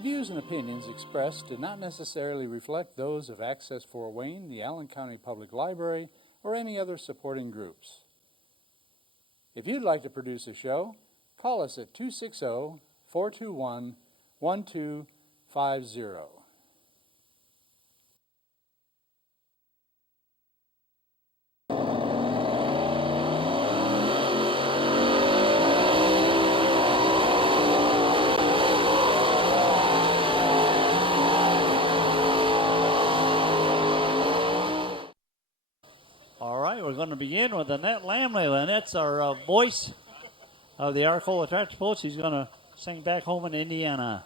The views and opinions expressed do not necessarily reflect those of Access Fort Wayne, the Allen County Public Library, or any other supporting groups. If you'd like to produce a show, call us at 260-421-1250. We're going to begin with Annette Lamley. Annette's our voice of the Arcola Tractor Pull. She's going to sing Back Home in Indiana.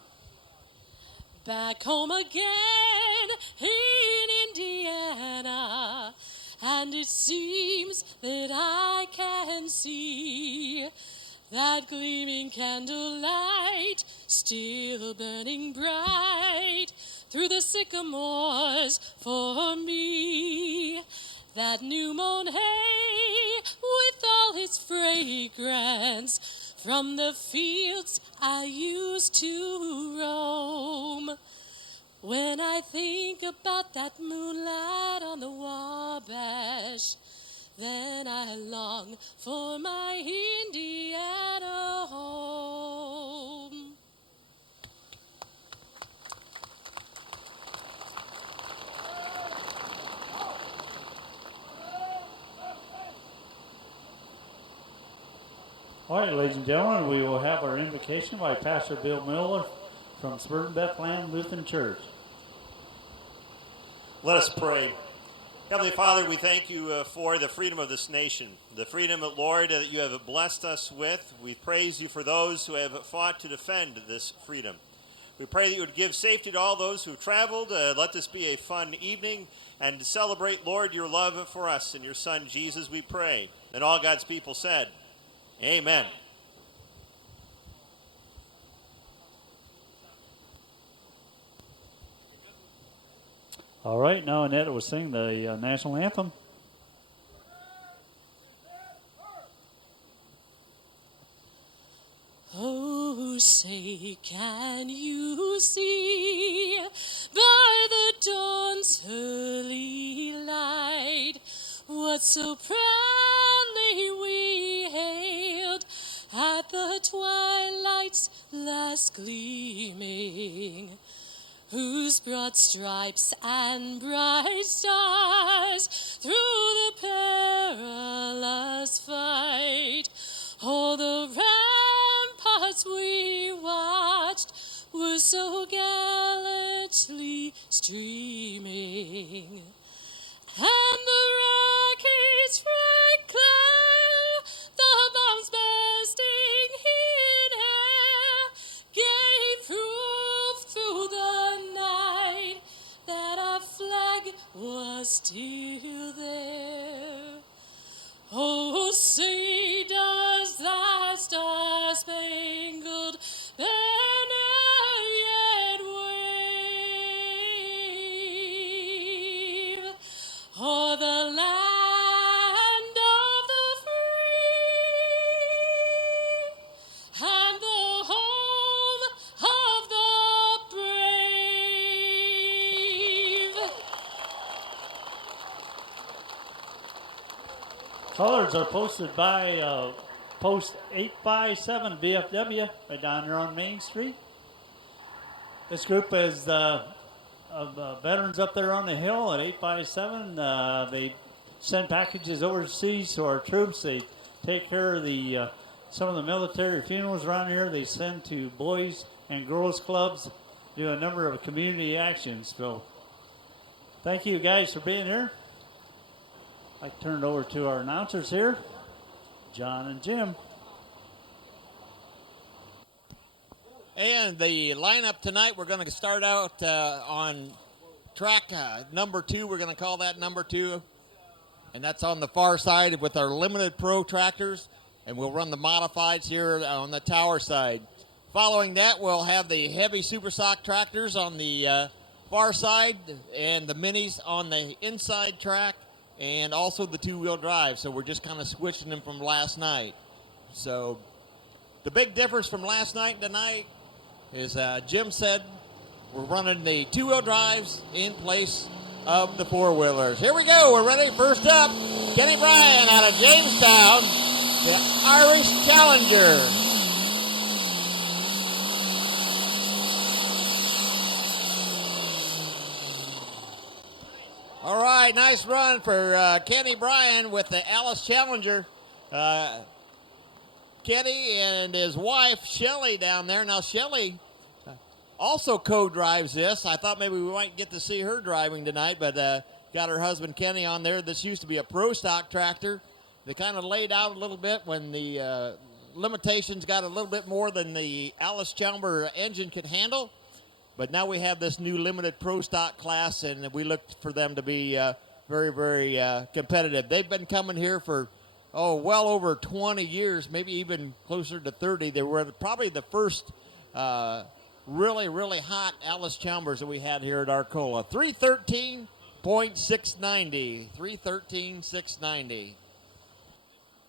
Back home again in Indiana, and it seems that I can see that gleaming candlelight still burning bright through the sycamores for me. That new mown hay with all its fragrance from the fields I used to roam. When I think about that moonlight on the Wabash, then I long for my Indiana home. All right, ladies and gentlemen, we will have our invocation by Pastor Bill Miller from Spurgeon Bethlehem Lutheran Church. Let us pray. Heavenly Father, we thank you for the freedom of this nation, the freedom, Lord, that you have blessed us with. We praise you for those who have fought to defend this freedom. We pray that you would give safety to all those who have traveled. Let this be a fun evening and to celebrate, Lord, your love for us and your Son, Jesus, we pray. And all God's people said, Amen. All right, now Annette will sing the national anthem. Oh, say, can you see by the dawn's early light what so proudly we hailed at the twilight's last gleaming, whose broad stripes and bright stars through the perilous fight, all the ramparts we watched were so gallantly streaming, and the rocket's bright glare, the bombs bursting in air, gave proof through the night that our flag was still there. Oh, say does thy star-spangled banner yet wave o'er the land of the free and the home of the brave? Colors are posted by post 8x7 VFW right down there on Main Street. This group is of veterans up there on the hill at 8x7. They send packages overseas to our troops. They take care of the some of the military funerals around here. They send to boys and girls clubs, do a number of community actions. So thank you guys for being here. I'd like to turn it over to our announcers here, John and Jim. And the lineup tonight, we're going to start out on track number 2. We're going to call that number 2. And that's on the far side with our limited pro tractors. And we'll run the modifieds here on the tower side. Following that, we'll have the heavy super stock tractors on the far side and the minis on the inside track, and also the two-wheel drive. So we're just kind of switching them from last night. So the big difference from last night and tonight is Jim said we're running the two-wheel drives in place of the four-wheelers. Here we go. We're ready. First up, Kenny Bryan out of Jamestown, the Irish Challenger. All right, nice run for Kenny Bryan with the Alice Challenger. Kenny and his wife, Shelly, down there. Now, Shelly also co-drives this. I thought maybe we might get to see her driving tonight, but got her husband, Kenny, on there. This used to be a pro stock tractor. They kind of laid out a little bit when the limitations got a little bit more than the Alice Challenger engine could handle. But now we have this new limited pro stock class, and we look for them to be very, very competitive. They've been coming here for, well over 20 years, maybe even closer to 30. They were probably the first really, really hot Alice Challengers that we had here at Arcola. 313.690. 313.690.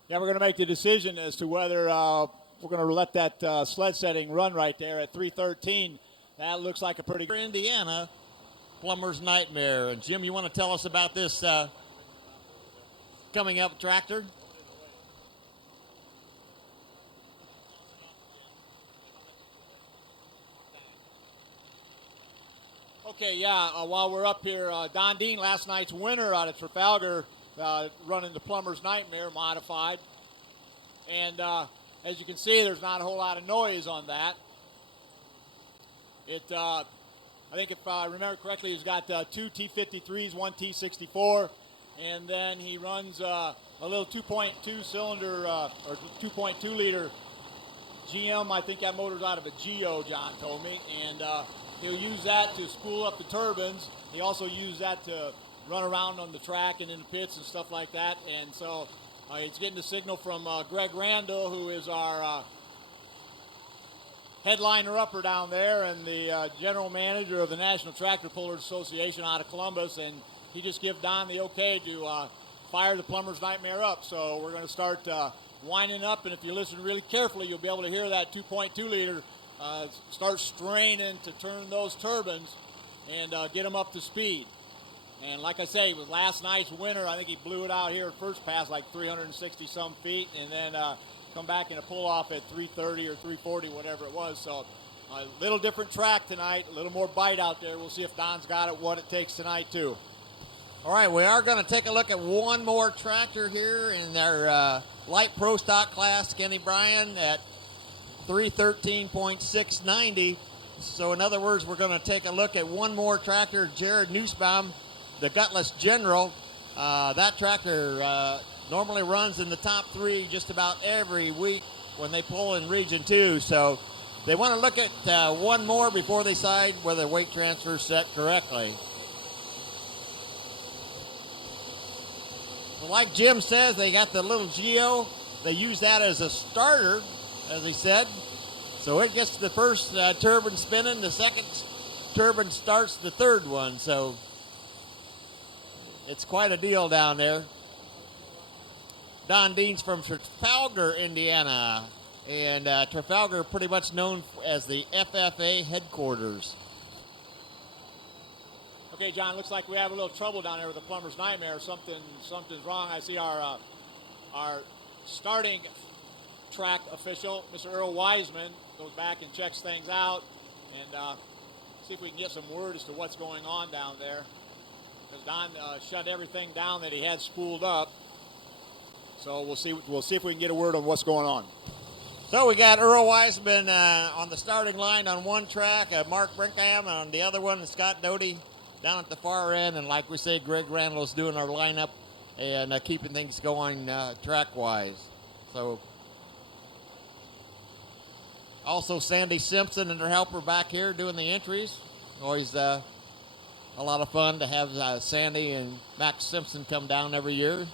Yeah, we're going to make the decision as to whether we're going to let that sled setting run right there at 313. That looks like a pretty good Indiana Plumber's Nightmare. And Jim, you want to tell us about this coming up tractor? Okay, yeah, while we're up here, Don Dean, last night's winner out of Trafalgar, running the Plumber's Nightmare modified. And as you can see, there's not a whole lot of noise on that. I think if I remember correctly, he's got two T53s, one T64, and then he runs a little 2.2 cylinder or 2.2 liter GM. I think that motor's out of a Geo, John told me, and he'll use that to spool up the turbines. He also used that to run around on the track and in the pits and stuff like that. And so he's getting the signal from Greg Randall, who is our headliner upper down there and the general manager of the National Tractor Pullers Association out of Columbus. And he just gave Don the okay to fire the Plumber's Nightmare up. So we're going to start winding up. And if you listen really carefully, you'll be able to hear that 2.2 liter start straining to turn those turbines and get them up to speed. And like I say, with last night's winner, I think he blew it out here at first pass like 360 some feet, and then come back in a pull off at 330 or 340, whatever it was. So a little different track tonight, a little more bite out there. We'll see if Don's got it, what it takes tonight too. All right, we are going to take a look at one more tractor here in their light pro stock class, Kenny Bryan at 313.690. So in other words, we're going to take a look at one more tractor, Jared Nussbaum, the Gutless General. That tractor normally runs in the top three just about every week when they pull in Region 2. So they want to look at one more before they decide whether weight transfer is set correctly. So like Jim says, they got the little Geo. They use that as a starter, as he said. So it gets the first turbine spinning, the second turbine starts the third one. So it's quite a deal down there. Don Dean's from Trafalgar, Indiana. And Trafalgar pretty much known as the FFA headquarters. Okay, John, looks like we have a little trouble down there with the Plumber's Nightmare. Something's wrong. I see our starting track official, Mr. Earl Wiseman, goes back and checks things out and see if we can get some word as to what's going on down there. Because Don shut everything down that he had spooled up. So we'll see if we can get a word on what's going on. So we got Earl Wiseman on the starting line on one track, Mark Brinkham on the other one, Scott Doty down at the far end, and like we said, Greg Randall's doing our lineup and keeping things going track-wise. So also Sandy Simpson and her helper back here doing the entries. Always a lot of fun to have Sandy and Max Simpson come down every year.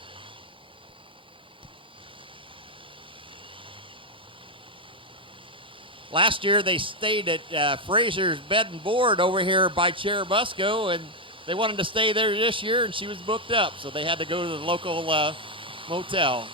Last year they stayed at Fraser's Bed and Board over here by Cherubusco, and they wanted to stay there this year, and she was booked up, so they had to go to the local motel.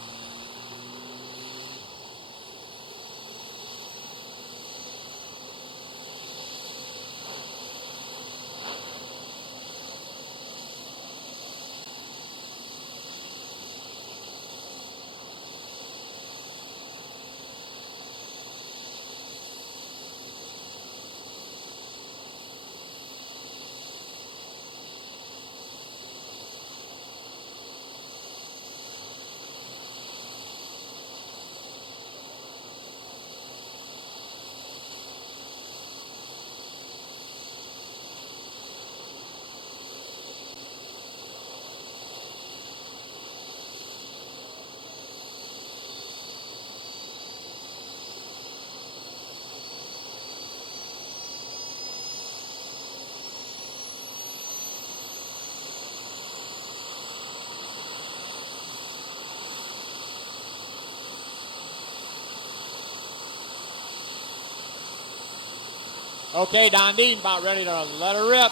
Okay, Don Dean about ready to let her rip.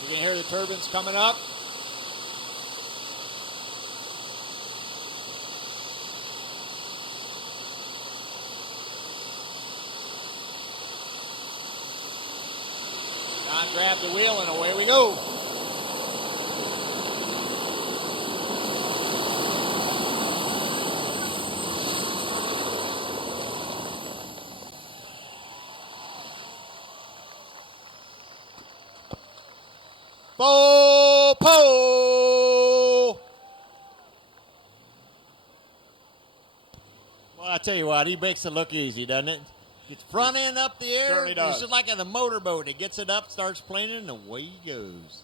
You can hear the turbines coming up. Don grabs the wheel and away we go. Po! Well, I tell you what, he makes it look easy, doesn't it? Gets front end up the air. Certainly does. It's just like in the motorboat. He gets it up, starts planing, and away he goes.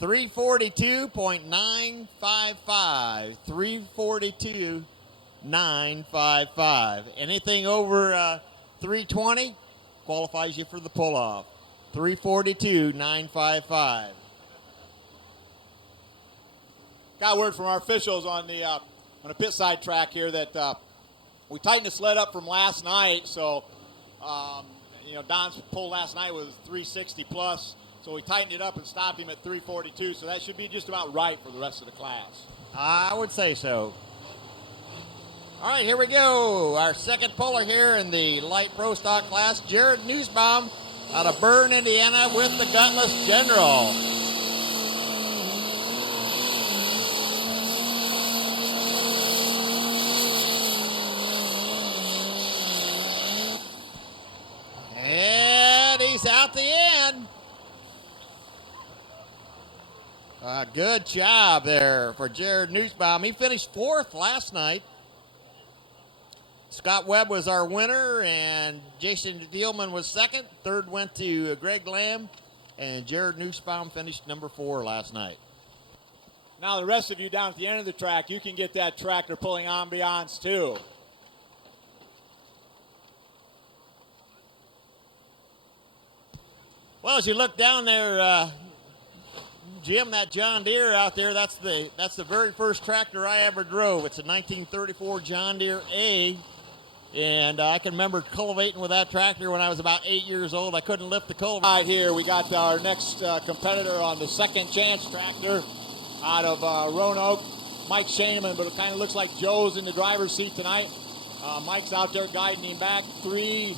342.955. 342.955. Anything over 320 qualifies you for the pull-off. 342.955. Got word from our officials on the pit side track here that we tightened the sled up from last night. So, Don's pull last night was 360 plus. So we tightened it up and stopped him at 342. So that should be just about right for the rest of the class. I would say so. All right, here we go. Our second puller here in the light pro stock class, Jared Newsbaum out of Bern, Indiana with the Gutless General. And he's out the end. Good job there for Jared Newsbaum. He finished fourth last night. Scott Webb was our winner, and Jason Thielman was second. Third went to Greg Lamb, and Jared Newsbaum finished number 4 last night. Now the rest of you down at the end of the track, you can get that tractor pulling ambiance too. Well, as you look down there, Jim, that John Deere out there, that's the very first tractor I ever drove. It's a 1934 John Deere A. And I can remember cultivating with that tractor when I was about 8 years old. I couldn't lift the cultivator. Right here, we got our next competitor on the second chance tractor out of Roanoke, Mike Shaneman, but it kind of looks like Joe's in the driver's seat tonight. Mike's out there guiding him back. Three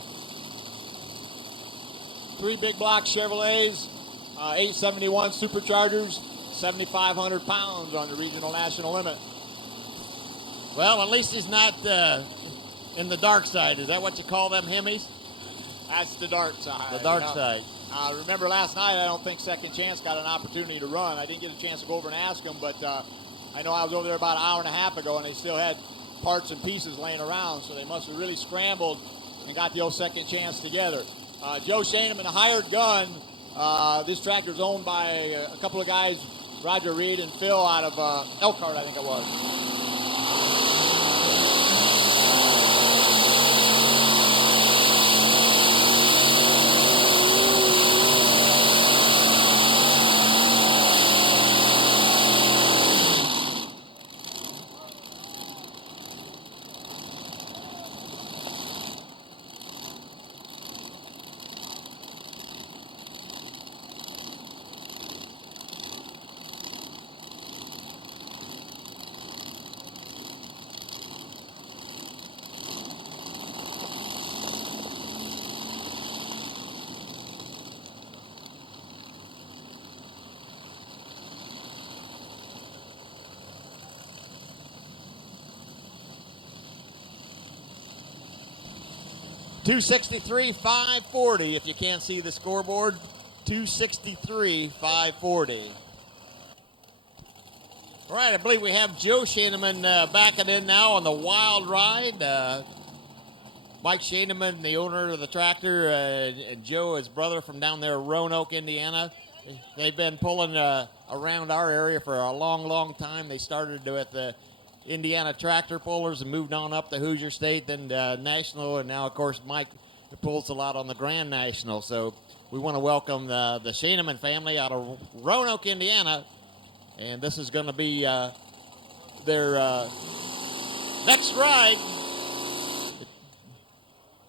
big block Chevrolets, 871 Superchargers, 7,500 pounds on the regional national limit. Well, at least he's not in the dark side. Is that what you call them Hemis? That's the dark side. The dark side. Remember last night, I don't think Second Chance got an opportunity to run. I didn't get a chance to go over and ask him, but I know I was over there about an hour and a half ago, and they still had parts and pieces laying around, so they must have really scrambled and got the old Second Chance together. Joe Shaneman, a hired gun. This tractor's owned by a couple of guys, Roger Reed and Phil out of Elkhart, I think it was. $263,540 if you can't see the scoreboard. $263,540. All right, I believe we have Joe Shaneman backing in now on the wild ride. Mike Shaneman, the owner of the tractor, and Joe, his brother from down there, Roanoke, Indiana. They've been pulling around our area for a long, long time. They started with the Indiana tractor pullers and moved on up to Hoosier State, then National, and now, of course, Mike pulls a lot on the Grand National. So we want to welcome the Shaneman family out of Roanoke, Indiana, and this is going to be their Next ride,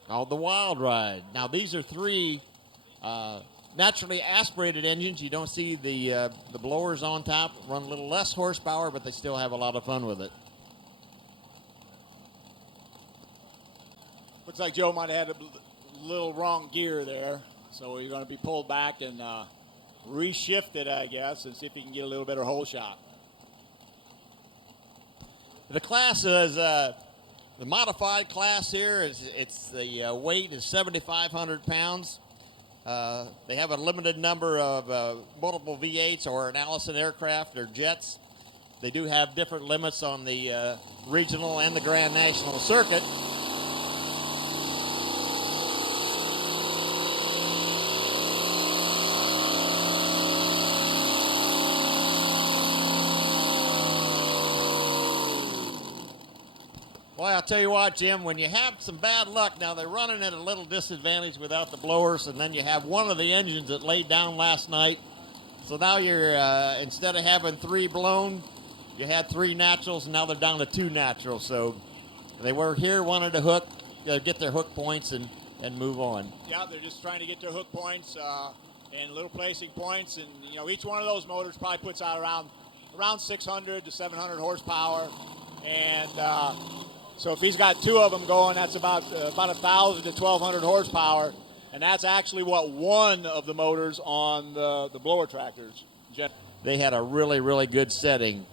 called the Wild Ride. Now these are three naturally aspirated engines. You don't see the blowers on top. Run a little less horsepower, but they still have a lot of fun with it. Looks like Joe might have had a little wrong gear there. So he's going to be pulled back and reshifted, I guess, and see if he can get a little better hole shot. The class is the modified class here. It's the weight is 7,500 pounds. They have a limited number of multiple V8s or an Allison aircraft or jets. They do have different limits on the regional and the Grand National circuit. Boy, I'll tell you what, Jim, when you have some bad luck, now they're running at a little disadvantage without the blowers, and then you have one of the engines that laid down last night. So now you're, instead of having three blown, you had three naturals, and now they're down to two naturals. So they were here, wanted to hook, get their hook points and move on. Yeah, they're just trying to get their hook points and little placing points. And, you know, each one of those motors probably puts out around 600 to 700 horsepower. And so if he's got two of them going, that's about 1,000 to 1,200 horsepower, and that's actually what one of the motors on the blower tractors. They had a really, really good setting.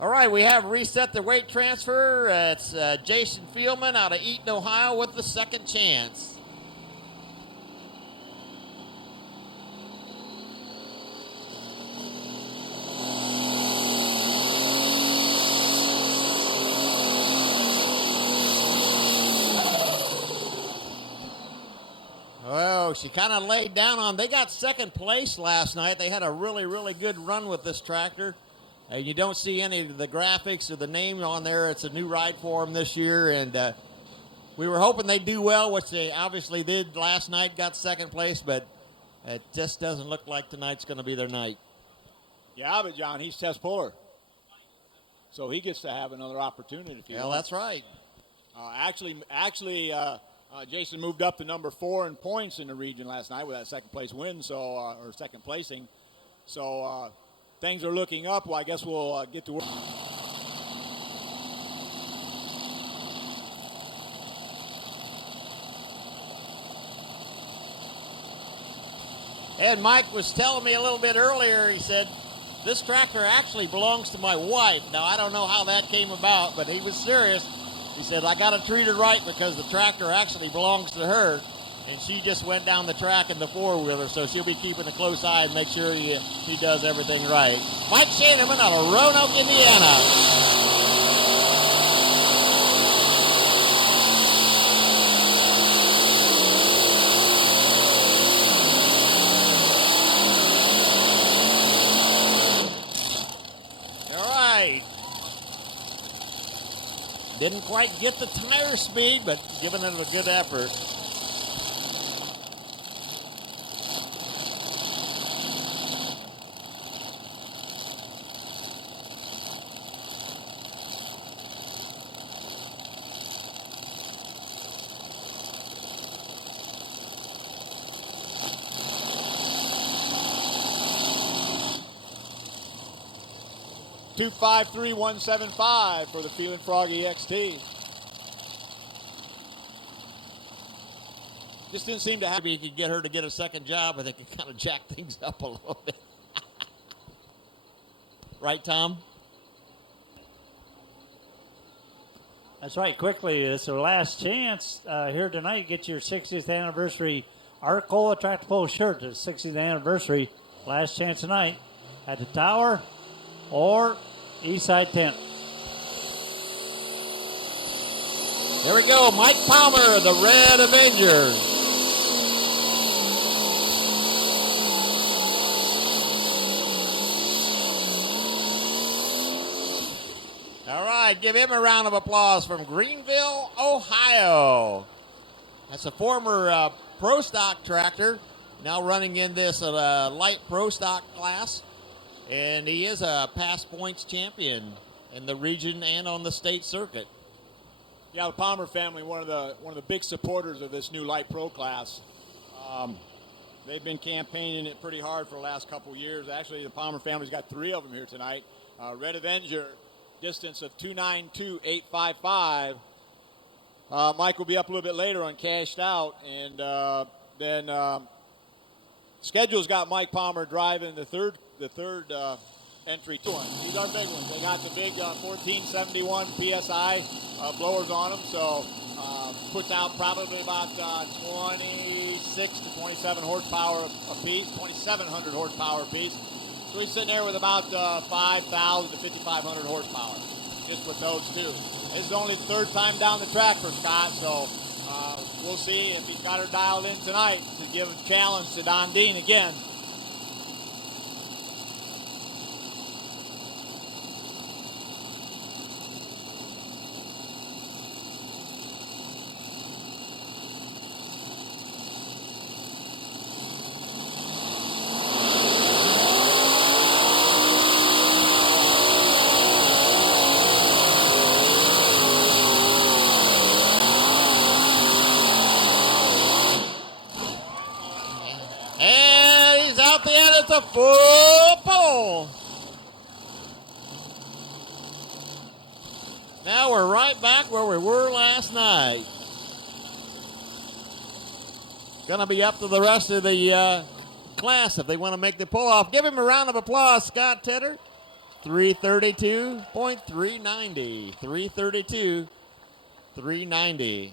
All right, we have reset the weight transfer. It's Jason Fieldman out of Eaton, Ohio with the second chance. Oh, she kind of laid down on. They got second place last night. They had a really, really good run with this tractor. You don't see any of the graphics or the name on there. It's a new ride for them this year, and we were hoping they'd do well, which they obviously did last night, got second place, but it just doesn't look like tonight's going to be their night. Yeah, but, John, he's test puller. So he gets to have another opportunity if he wants. That's right. Actually, Jason moved up to number 4 in points in the region last night with that second place win, or second placing. So things are looking up. Well, I guess we'll get to work. And Mike was telling me a little bit earlier, he said, this tractor actually belongs to my wife. Now, I don't know how that came about, but he was serious. He said, I got to treat her right because the tractor actually belongs to her. And she just went down the track in the four-wheeler, so she'll be keeping a close eye and make sure he does everything right. Mike Shaneman out of Roanoke, Indiana. Didn't quite get the tire speed, but giving it a good effort. $253,175 for the Feelin' Froggy XT. Just didn't seem to have. Maybe you could get her to get a second job, but they could kind of jack things up a little bit. Right, Tom? That's right. Quickly, it's our last chance here tonight. Get your 60th anniversary Arcola Tractor Pull shirt. It's 60th anniversary. Last chance tonight at the Tower or Eastside Tent. Here we go. Mike Palmer, the Red Avenger. All right, give him a round of applause from Greenville, Ohio. That's a former Pro Stock tractor, now running in this light Pro Stock class. And he is a past points champion in the region and on the state circuit. Yeah, the Palmer family, one of the big supporters of this new light pro class. They've been campaigning it pretty hard for the last couple years. Actually, the Palmer family's got 3 of them here tonight. Red Avenger, distance of 292.855. Mike will be up a little bit later on cashed out, and then schedule's got Mike Palmer driving the third entry to one. These are big ones. They got the big 1471 PSI blowers on them, so puts out probably about 26 to 27 horsepower a piece, 2,700 horsepower a piece. So he's sitting there with about 5,000 to 5,500 horsepower, just with those two. This is only the 3rd time down the track for Scott, so we'll see if he's got her dialed in tonight to give a challenge to Don Dean again. It's a full pull. Now we're right back where we were last night. Gonna be up to the rest of the class if they want to make the pull off. Give him a round of applause, Scott Tedder. 332.390. 332.390.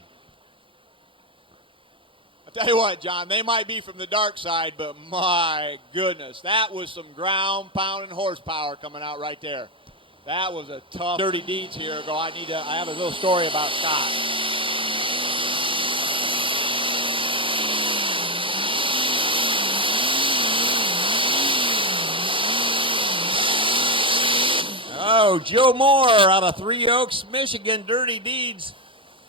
Tell you what, John, they might be from the dark side, but my goodness, that was some ground pounding horsepower coming out right there. That was a tough dirty deeds here. I have a little story about Scott. Oh, Joe Moore out of Three Oaks, Michigan, dirty deeds.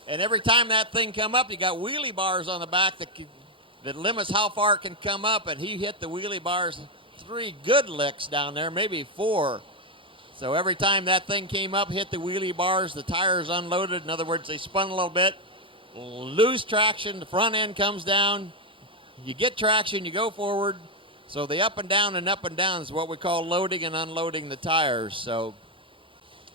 And every time that thing come up, you got wheelie bars on the back that limits how far it can come up. And he hit the wheelie bars 3 good licks down there, maybe 4. So every time that thing came up, hit the wheelie bars, the tires unloaded. In other words, they spun a little bit, lose traction, the front end comes down. You get traction, you go forward. So the up and down is what we call loading and unloading the tires. So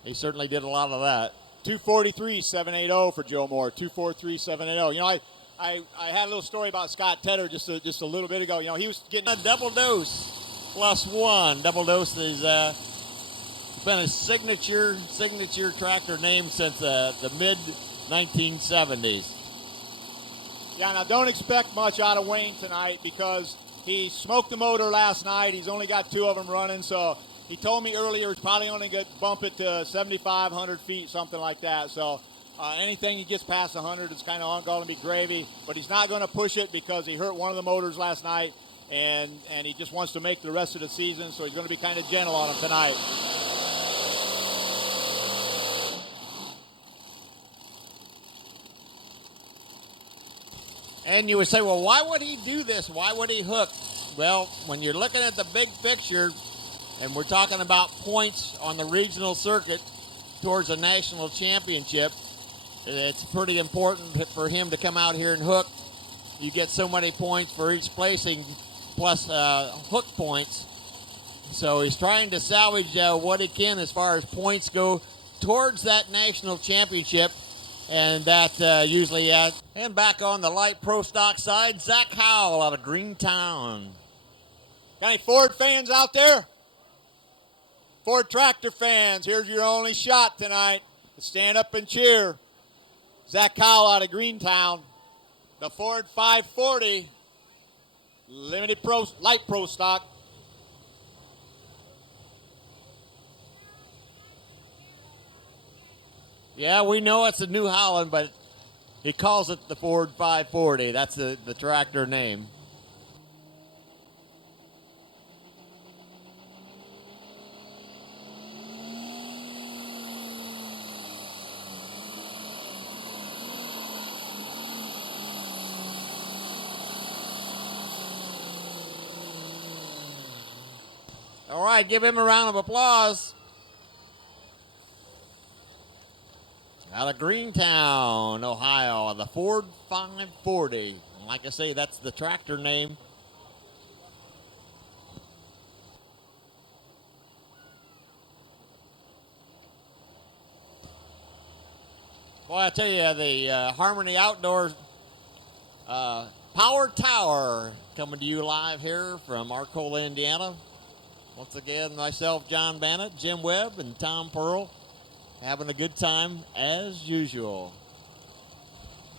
he certainly did a lot of that. 243.780 for Joe Moore. 243.780. You know, I had a little story about Scott Tedder just a little bit ago. You know, he was getting a double dose +1. Double dose is been a signature tractor name since the mid 1970s. Yeah, now don't expect much out of Wayne tonight because he smoked the motor last night. He's only got 2 of them running, so. He told me earlier he's probably only going to bump it to 7,500 feet, something like that. So anything he gets past 100 is kind of going to be gravy. But he's not going to push it because he hurt one of the motors last night, and he just wants to make the rest of the season. So he's going to be kind of gentle on him tonight. And you would say, well, why would he do this? Why would he hook? Well, when you're looking at the big picture, and we're talking about points on the regional circuit towards a national championship, it's pretty important for him to come out here and hook. You get so many points for each placing plus hook points. So he's trying to salvage what he can as far as points go towards that national championship. And that usually, and back on the light pro stock side, Zach Howell out of Greentown. Got any Ford fans out there? Ford tractor fans, here's your only shot tonight. Stand up and cheer. Zach Howell out of Greentown. The Ford 540, limited pro, light pro stock. Yeah, we know it's a New Holland, but he calls it the Ford 540. That's the tractor name. All right, give him a round of applause. Out of Greentown, Ohio, the Ford 540. Like I say, that's the tractor name. Boy, I tell you, the Harmony Outdoors Power Tower coming to you live here from Arcola, Indiana. Once again, myself, John Bannett, Jim Webb, and Tom Pearl having a good time as usual.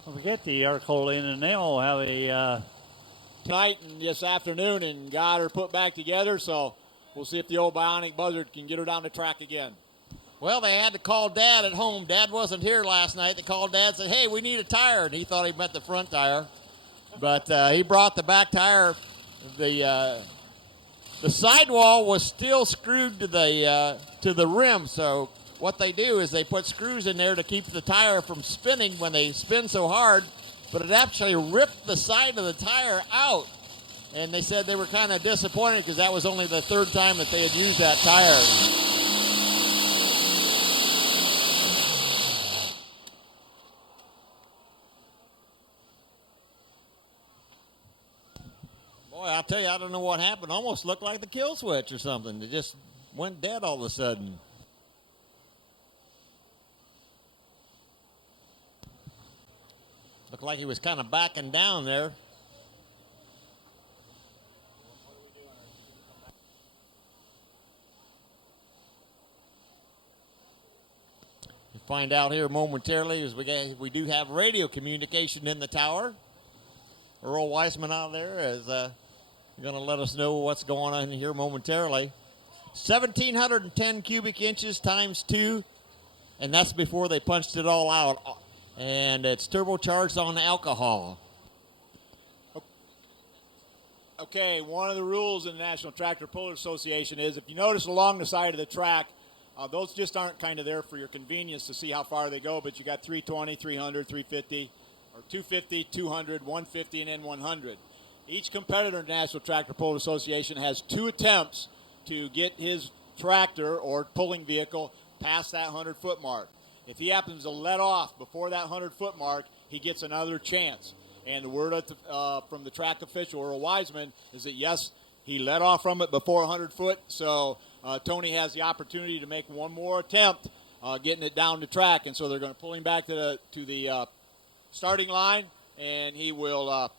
Don't forget the Arcola Inn and Ale will have a Tonight and this afternoon and got her put back together, so we'll see if the old Bionic Buzzard can get her down the track again. Well, they had to call Dad at home. Dad wasn't here last night. They called Dad and said, hey, we need a tire. And he thought he meant the front tire. But he brought the back tire. The sidewall was still screwed to the rim. So what they do is they put screws in there to keep the tire from spinning when they spin so hard. But it actually ripped the side of the tire out. And they said they were kind of disappointed because that was only the third time that they had used that tire. Boy, I'll tell you, I don't know what happened. Almost looked like the kill switch or something. It just went dead all of a sudden. Looked like he was kind of backing down there. We'll find out here momentarily as we do have radio communication in the tower. Earl Weisman out there is going to let us know what's going on here momentarily. 1,710 cubic inches times 2, and that's before they punched it all out. And it's turbocharged on alcohol. Okay, one of the rules in the National Tractor Puller Association is if you notice along the side of the track, those just aren't kind of there for your convenience to see how far they go, but you got 320, 300, 350, or 250, 200, 150, and then 100. Each competitor in the National Tractor Puller Association has 2 attempts to get his tractor or pulling vehicle past that 100-foot mark. If he happens to let off before that 100-foot mark, he gets another chance. And the word from the track official, Earl Wiseman, is that, yes, he let off from it before 100 foot, so Tony has the opportunity to make one more attempt getting it down the track. And so they're going to pull him back to the starting line, and he will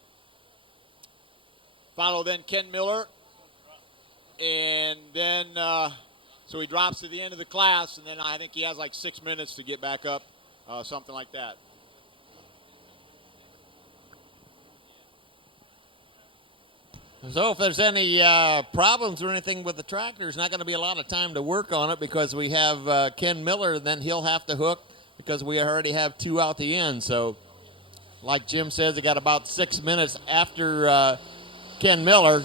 follow then Ken Miller. And then so he drops to the end of the class, and then I think he has like 6 minutes to get back up, something like that. So if there's any problems or anything with the tractor, there's not going to be a lot of time to work on it because we have Ken Miller, and then he'll have to hook because we already have 2 out the end. So like Jim says, they got about 6 minutes after Ken Miller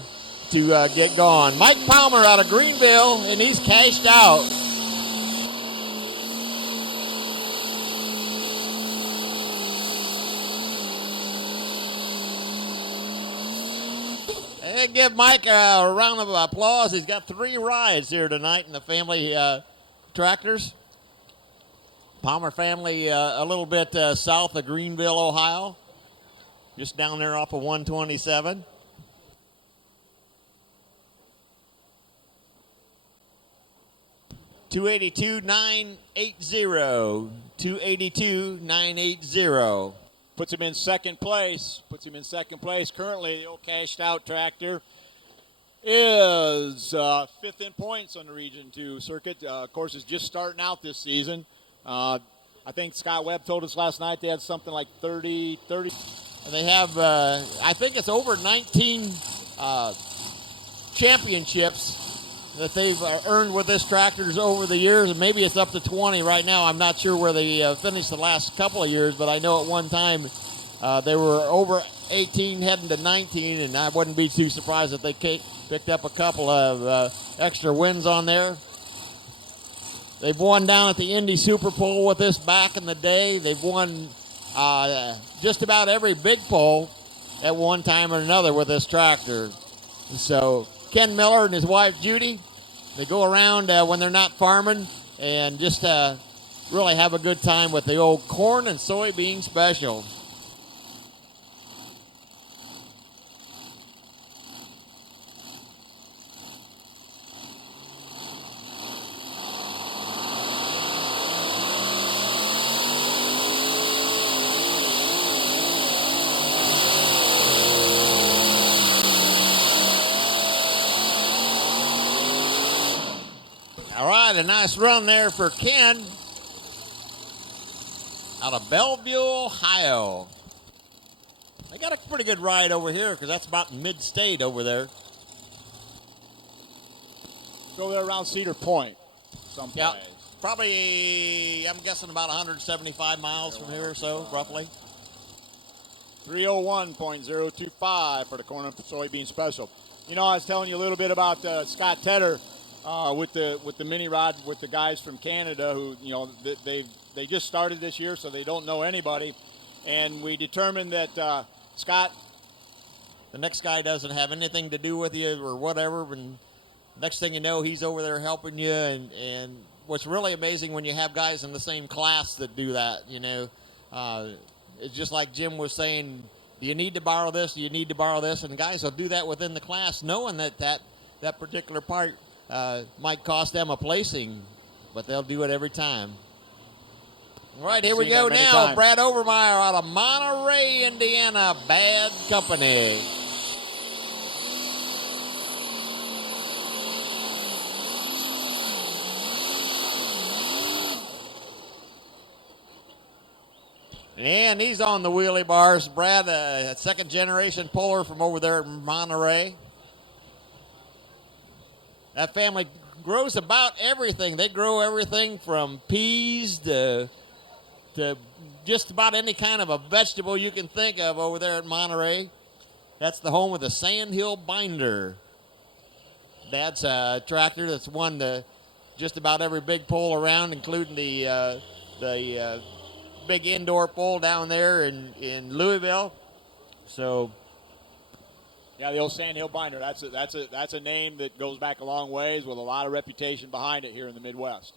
to get going. Mike Palmer out of Greenville, and he's cashed out. And give Mike a round of applause. He's got 3 rides here tonight in the family tractors. Palmer family a little bit south of Greenville, Ohio. Just down there off of 127. $282,980. $282,980. Puts him in second place. Currently, the old cashed out tractor is 5th in points on the Region 2 circuit. Of course, is just starting out this season. I think Scott Webb told us last night they had something like 30. And they have, I think it's over 19 championships that they've earned with this tractors over the years, and maybe it's up to 20 right now. I'm not sure where they finished the last couple of years, but I know at one time they were over 18 heading to 19, and I wouldn't be too surprised if they picked up a couple of extra wins on there. They've won down at the Indy Super Pole with this back in the day. They've won just about every big pole at one time or another with this tractor. So Ken Miller and his wife Judy They go around when they're not farming and just really have a good time with the old corn and soybean special. All right, a nice run there for Ken out of Bellevue, Ohio. They got a pretty good ride over here because that's about mid-state over there. Go there around Cedar Point someplace. Yeah, probably, I'm guessing about 175 miles from here or so, roughly. 301.025 for the corn and soybean special. You know, I was telling you a little bit about Scott Tedder with the mini rod with the guys from Canada who, you know, they just started this year, so they don't know anybody. And we determined that Scott, the next guy doesn't have anything to do with you or whatever, and next thing you know, he's over there helping you. And what's really amazing when you have guys in the same class that do that, you know, it's just like Jim was saying, do you need to borrow this? Do you need to borrow this? And guys will do that within the class, knowing that particular part might cost them a placing, but they'll do it every time. All right, here we go now. Brad Overmeyer out of Monterey, Indiana. Bad Company. And he's on the wheelie bars. Brad, a second-generation puller from over there in Monterey. That family grows about everything. They grow everything from peas to just about any kind of a vegetable you can think of over there at Monterey. That's the home of the Sandhill Binder. Dad's a tractor that's won just about every big pull around, including the big indoor pull down there in Louisville. So, yeah, the old Sandhill Binder. That's a name that goes back a long ways with a lot of reputation behind it here in the Midwest.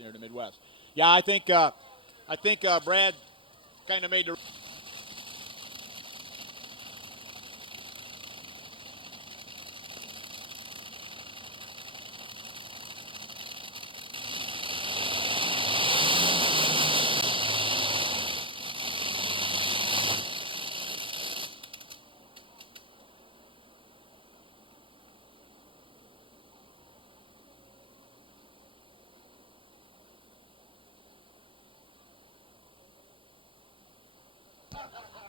Yeah, I think Brad kind of made the.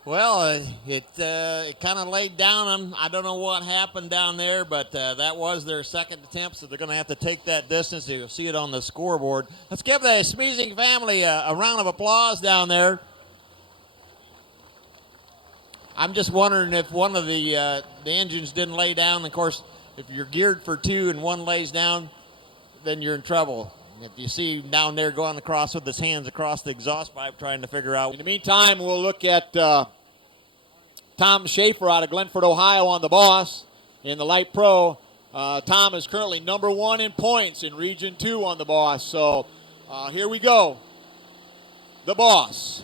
well, it kind of laid down. I don't know what happened down there, but that was their second attempt, so they're going to have to take that distance. You'll see it on the scoreboard. Let's give the Smeezing family a round of applause down there. I'm just wondering if one of the engines didn't lay down. Of course, if you're geared for two and one lays down, then you're in trouble. If you see down there going across with his hands across the exhaust pipe trying to figure out. In the meantime, we'll look at Tom Schaefer out of Glenford, Ohio on the Boss in the Light Pro. Tom is currently number 1 in points in Region 2 on the Boss. So here we go. The Boss.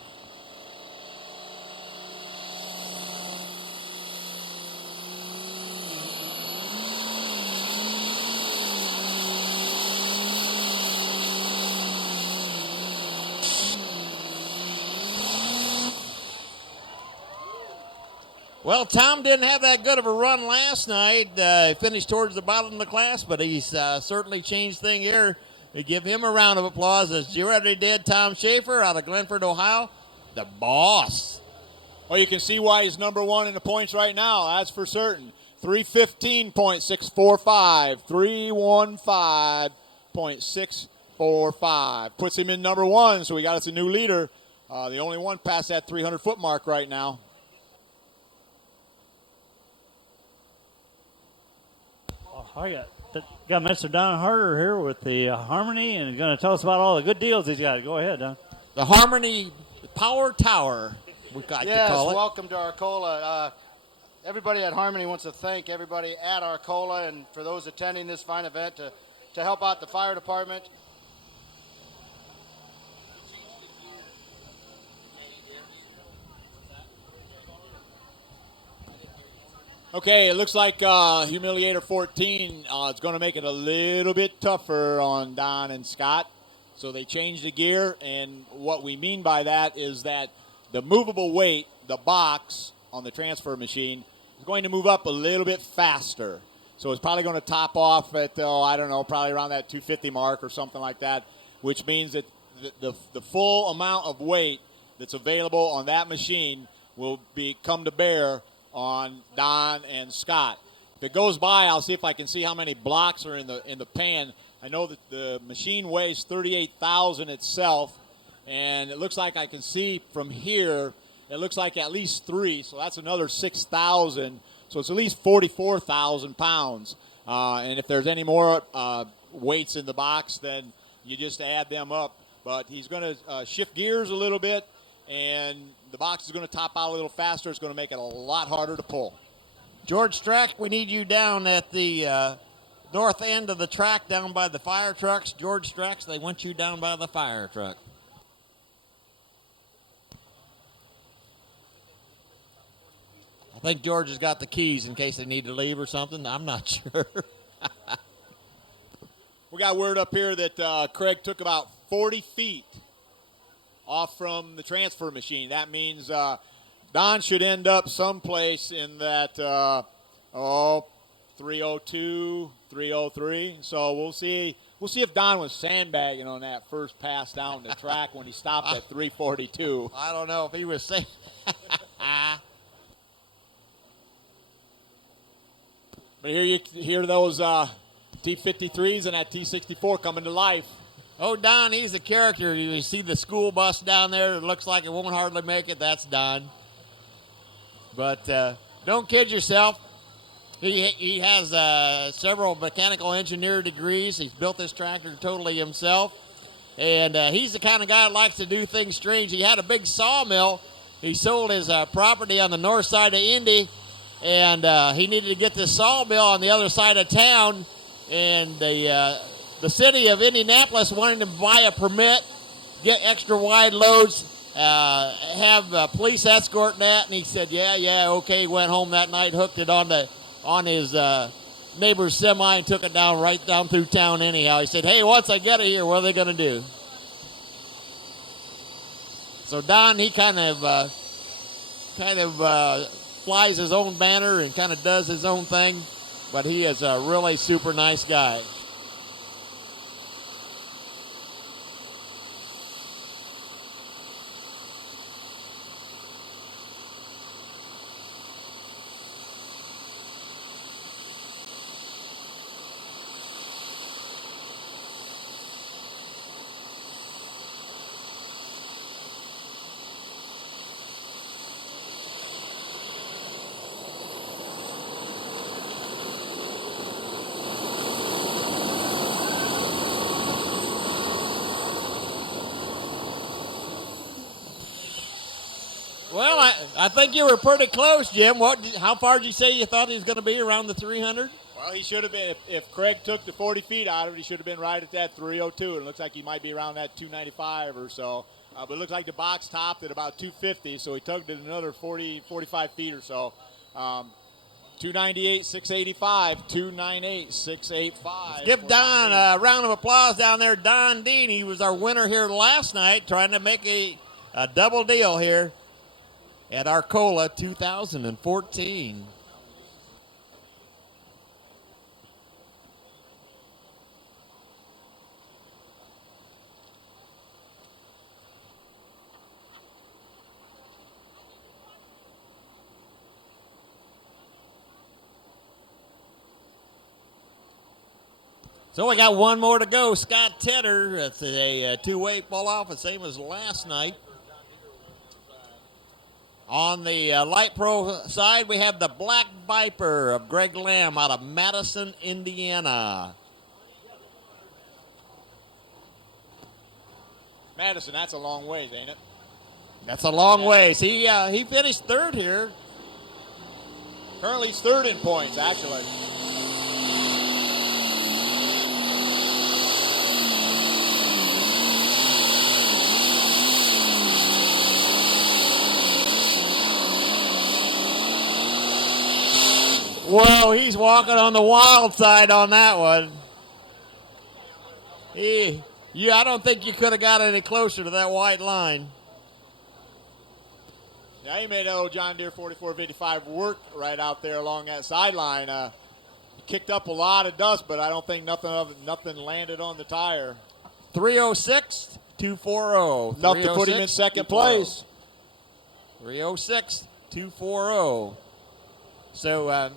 Well, Tom didn't have that good of a run last night. He finished towards the bottom of the class, but he's certainly changed thing here. We give him a round of applause as you already did. Tom Schaefer out of Glenford, Ohio, the Boss. Well, you can see why he's number 1 in the points right now. That's for certain. 315.645. 315.645. Puts him in number 1, so we got us a new leader. The only one past that 300-foot mark right now. I got Mr. Don Harder here with the Harmony, and he's going to tell us about all the good deals he's got. Go ahead, Don. The Harmony Power Tower, we've got to call it. Yes, welcome to Arcola. Everybody at Harmony wants to thank everybody at Arcola and for those attending this fine event to to help out the fire department. Okay, it looks like Humiliator 14 is going to make it a little bit tougher on Don and Scott. So they changed the gear, and what we mean by that is that the movable weight, the box on the transfer machine, is going to move up a little bit faster. So it's probably going to top off at, I don't know, probably around that 250 mark or something like that, which means that the full amount of weight that's available on that machine will come to bear on Don and Scott. If it goes by, I'll see if I can see how many blocks are in the pan. I know that the machine weighs 38,000 itself, and it looks like I can see from here, it looks like at least 3, so that's another 6,000. So it's at least 44,000 pounds. And if there's any more weights in the box, then you just add them up. But he's going to shift gears a little bit, and the box is going to top out a little faster. It's going to make it a lot harder to pull. George Strack, we need you down at the north end of the track down by the fire trucks. George Strack, they want you down by the fire truck. I think George has got the keys in case they need to leave or something. I'm not sure. We got word up here that Craig took about 40 feet off from the transfer machine. That means Don should end up someplace in that 302, 303. So we'll see if Don was sandbagging on that first pass down the track when he stopped at 342. I don't know if he was saying. But here you hear those T-53s and that T-64 coming to life. Oh, Don, he's a character. You see the school bus down there. It looks like it won't hardly make it. That's Don. But don't kid yourself. He has several mechanical engineer degrees. He's built this tractor totally himself. And he's the kind of guy that likes to do things strange. He had a big sawmill. He sold his property on the north side of Indy. And he needed to get this sawmill on the other side of town. And the city of Indianapolis wanted him to buy a permit, get extra wide loads, have police escort that. And he said, yeah, okay. He went home that night, hooked it on his neighbor's semi and took it right down through town anyhow. He said, hey, once I get it here, what are they going to do? So Don, he kind of flies his own banner and kind of does his own thing, but he is a really super nice guy. Well, I think you were pretty close, Jim. How far did you say you thought he was going to be, around the 300? Well, he should have been. If Craig took the 40 feet out of it, he should have been right at that 302. It looks like he might be around that 295 or so. But it looks like the box topped at about 250, so he tugged it another 40, 45 feet or so. 298, 685, 298, 685. Give Don a round of applause down there. Don Dean, he was our winner here last night, trying to make a double deal here at Arcola 2014. So we got one more to go. Scott Tedder, that's a two-way pull-off, the same as last night. On the Light Pro side, we have the Black Viper of Greg Lamb out of Madison, Indiana. Madison, that's a long ways, ain't it? That's a long ways. He finished third here. Currently he's third in points, actually. Whoa, he's walking on the wild side on that one. I don't think you could have got any closer to that white line. Yeah, he made that old John Deere 4455 work right out there along that sideline. He kicked up a lot of dust, but I don't think nothing landed on the tire. 306, 240. Enough to put him in second place. 306, 240. So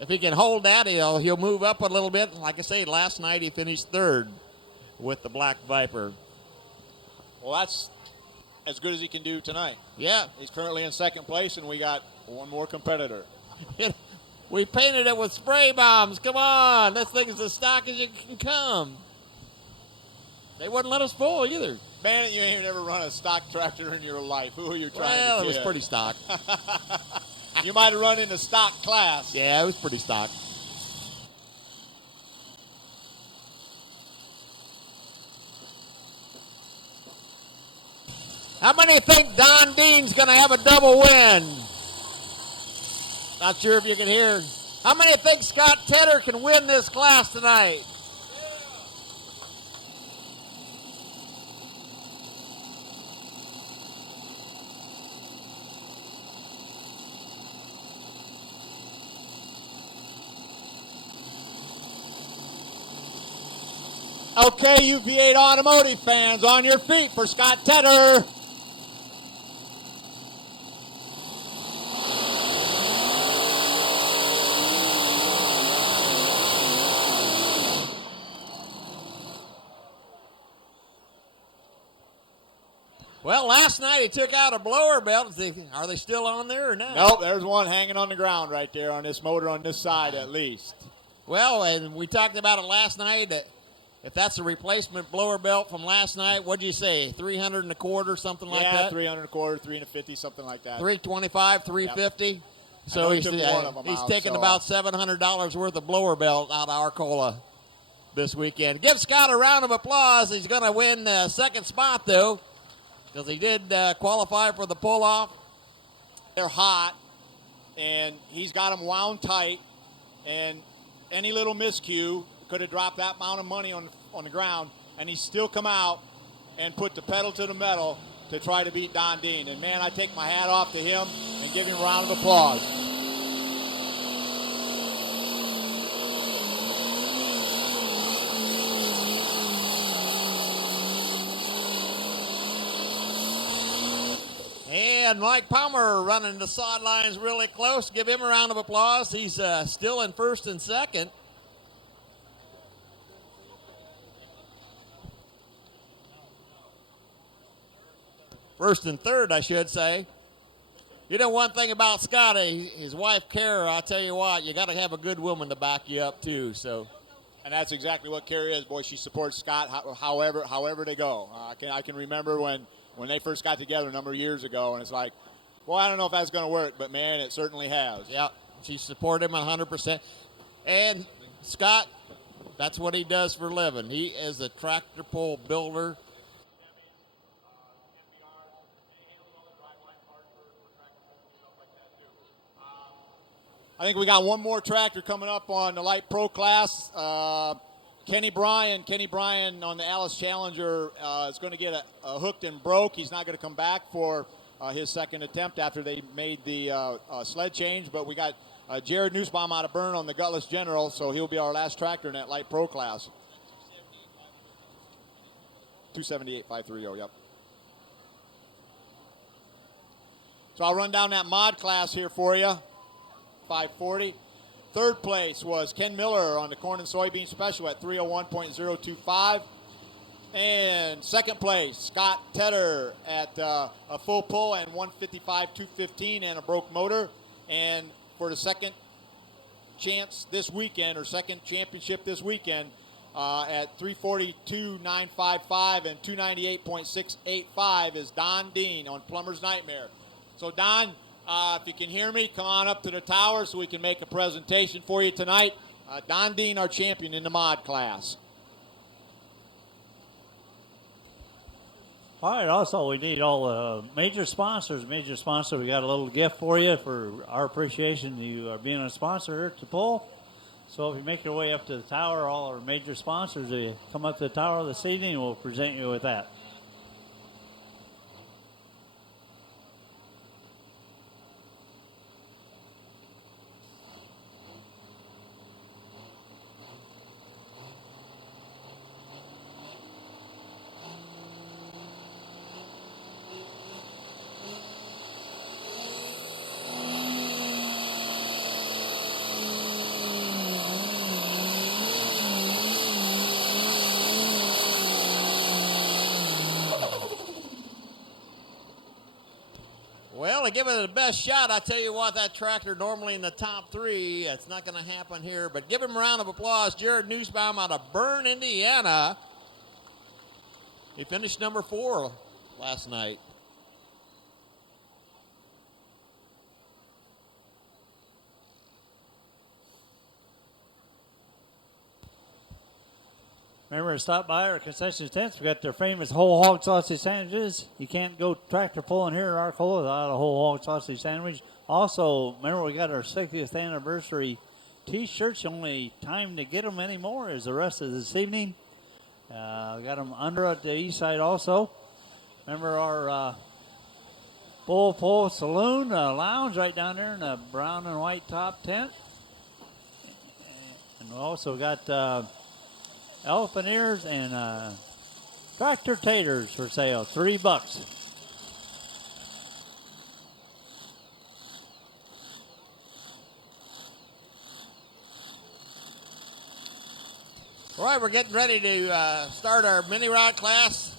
if he can hold that, he'll move up a little bit. Like I say, last night he finished third with the Black Viper. Well, that's as good as he can do tonight. Yeah. He's currently in second place, and we got one more competitor. We painted it with spray bombs. Come on. This thing is as stock as it can come. They wouldn't let us pull either. Man, you ain't ever run a stock tractor in your life. Who are you trying to Well, kid? it was pretty stock. You might have run in the stock class. Yeah, it was pretty stock. How many think Don Dean's going to have a double win? Not sure if you can hear. How many think Scott Tedder can win this class tonight? Okay, you V8 automotive fans, on your feet for Scott Tedder. Well, last night he took out a blower belt. Are they still on there or not? Nope, there's one hanging on the ground right there on this motor on this side at least. Well, and we talked about it last night, that if that's a replacement blower belt from last night, what'd you say, 300 and a quarter, something like that? Yeah, 300 and a quarter, 350, something like that. 325, 350. Yep. So he's taking about $700 worth of blower belt out of Arcola this weekend. Give Scott a round of applause. He's going to win the second spot, though, because he did qualify for the pull-off. They're hot, and he's got them wound tight, and any little miscue could have dropped that amount of money on the ground, and he's still come out and put the pedal to the metal to try to beat Don Dean. And, man, I take my hat off to him and give him a round of applause. And Mike Palmer running the sidelines really close. Give him a round of applause. He's still in first and second. First and third, I should say. You know one thing about Scotty, his wife Kara, I'll tell you what, you got to have a good woman to back you up too. So, and that's exactly what Kara is. Boy, she supports Scott however they go. I can remember when they first got together a number of years ago, and it's like, well, I don't know if that's going to work, but, man, it certainly has. Yeah, she supported him 100%. And Scott, that's what he does for a living. He is a tractor pull builder. I think we got one more tractor coming up on the Light Pro class. Kenny Bryan on the Alice Challenger is going to get a hooked and broke. He's not going to come back for his second attempt after they made the sled change. But we got Jared Nussbaum out of Bern on the Gutless General, so he'll be our last tractor in that Light Pro class. 278.530, yep. So I'll run down that mod class here for you. 540. Third place was Ken Miller on the corn and soybean special at 301.025. And second place, Scott Tedder at a full pull and 155.215 and a broke motor. And for the second chance this weekend, or second championship this weekend, at 342.955 and 298.685 is Don Dean on Plumber's Nightmare. So Don, if you can hear me, come on up to the tower so we can make a presentation for you tonight. Don Dean, our champion in the mod class. All right, also, we need all major sponsors. Major sponsor, we got a little gift for you for our appreciation you are being a sponsor here to Pull. So if you make your way up to the tower, all our major sponsors, you come up to the tower this evening, we'll present you with that. Well, to give it the best shot, I tell you what, that tractor normally in the top 3. It's not going to happen here, but give him a round of applause. Jared Nussbaum out of Bern, Indiana. He finished number 4 last night. Remember to stop by our concession tents. We got their famous whole hog sausage sandwiches. You can't go tractor pulling here at Arcola without a whole hog sausage sandwich. Also, remember we got our 60th anniversary T-shirts. The only time to get them anymore is the rest of this evening. We got them under at the east side also. Remember our Bull Saloon lounge right down there in the brown and white top tent. And we also got elephant ears and tractor taters for sale, $3. All right, we're getting ready to start our mini rod class.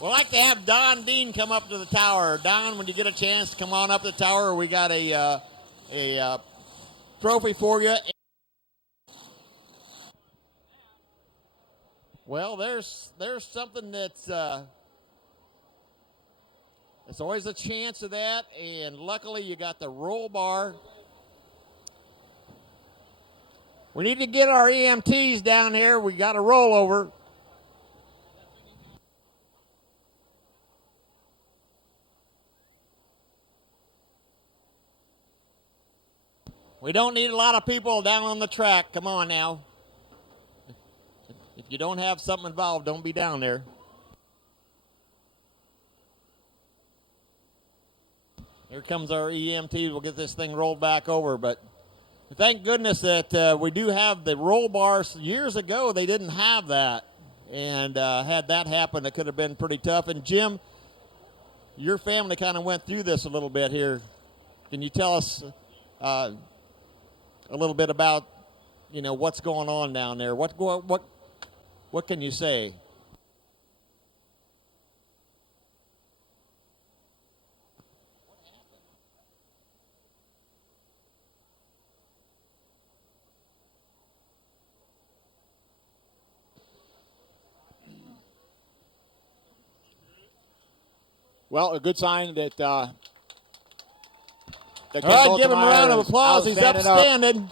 We'd like to have Don Dean come up to the tower. Don, when you get a chance, come on up to the tower. We got a trophy for you. Well, there's something that's there's always a chance of that, and luckily you got the roll bar. We need to get our EMTs down here. We got a rollover. We don't need a lot of people down on the track. Come on now. If you don't have something involved, don't be down there. Here comes our EMT. We'll get this thing rolled back over. But thank goodness that we do have the roll bars. Years ago, they didn't have that. And had that happen, it could have been pretty tough. And Jim, your family kind of went through this a little bit here. Can you tell us a little bit about, what's going on down there? What can you say? Well, a good sign that. All right, give him a round of applause. He's upstanding.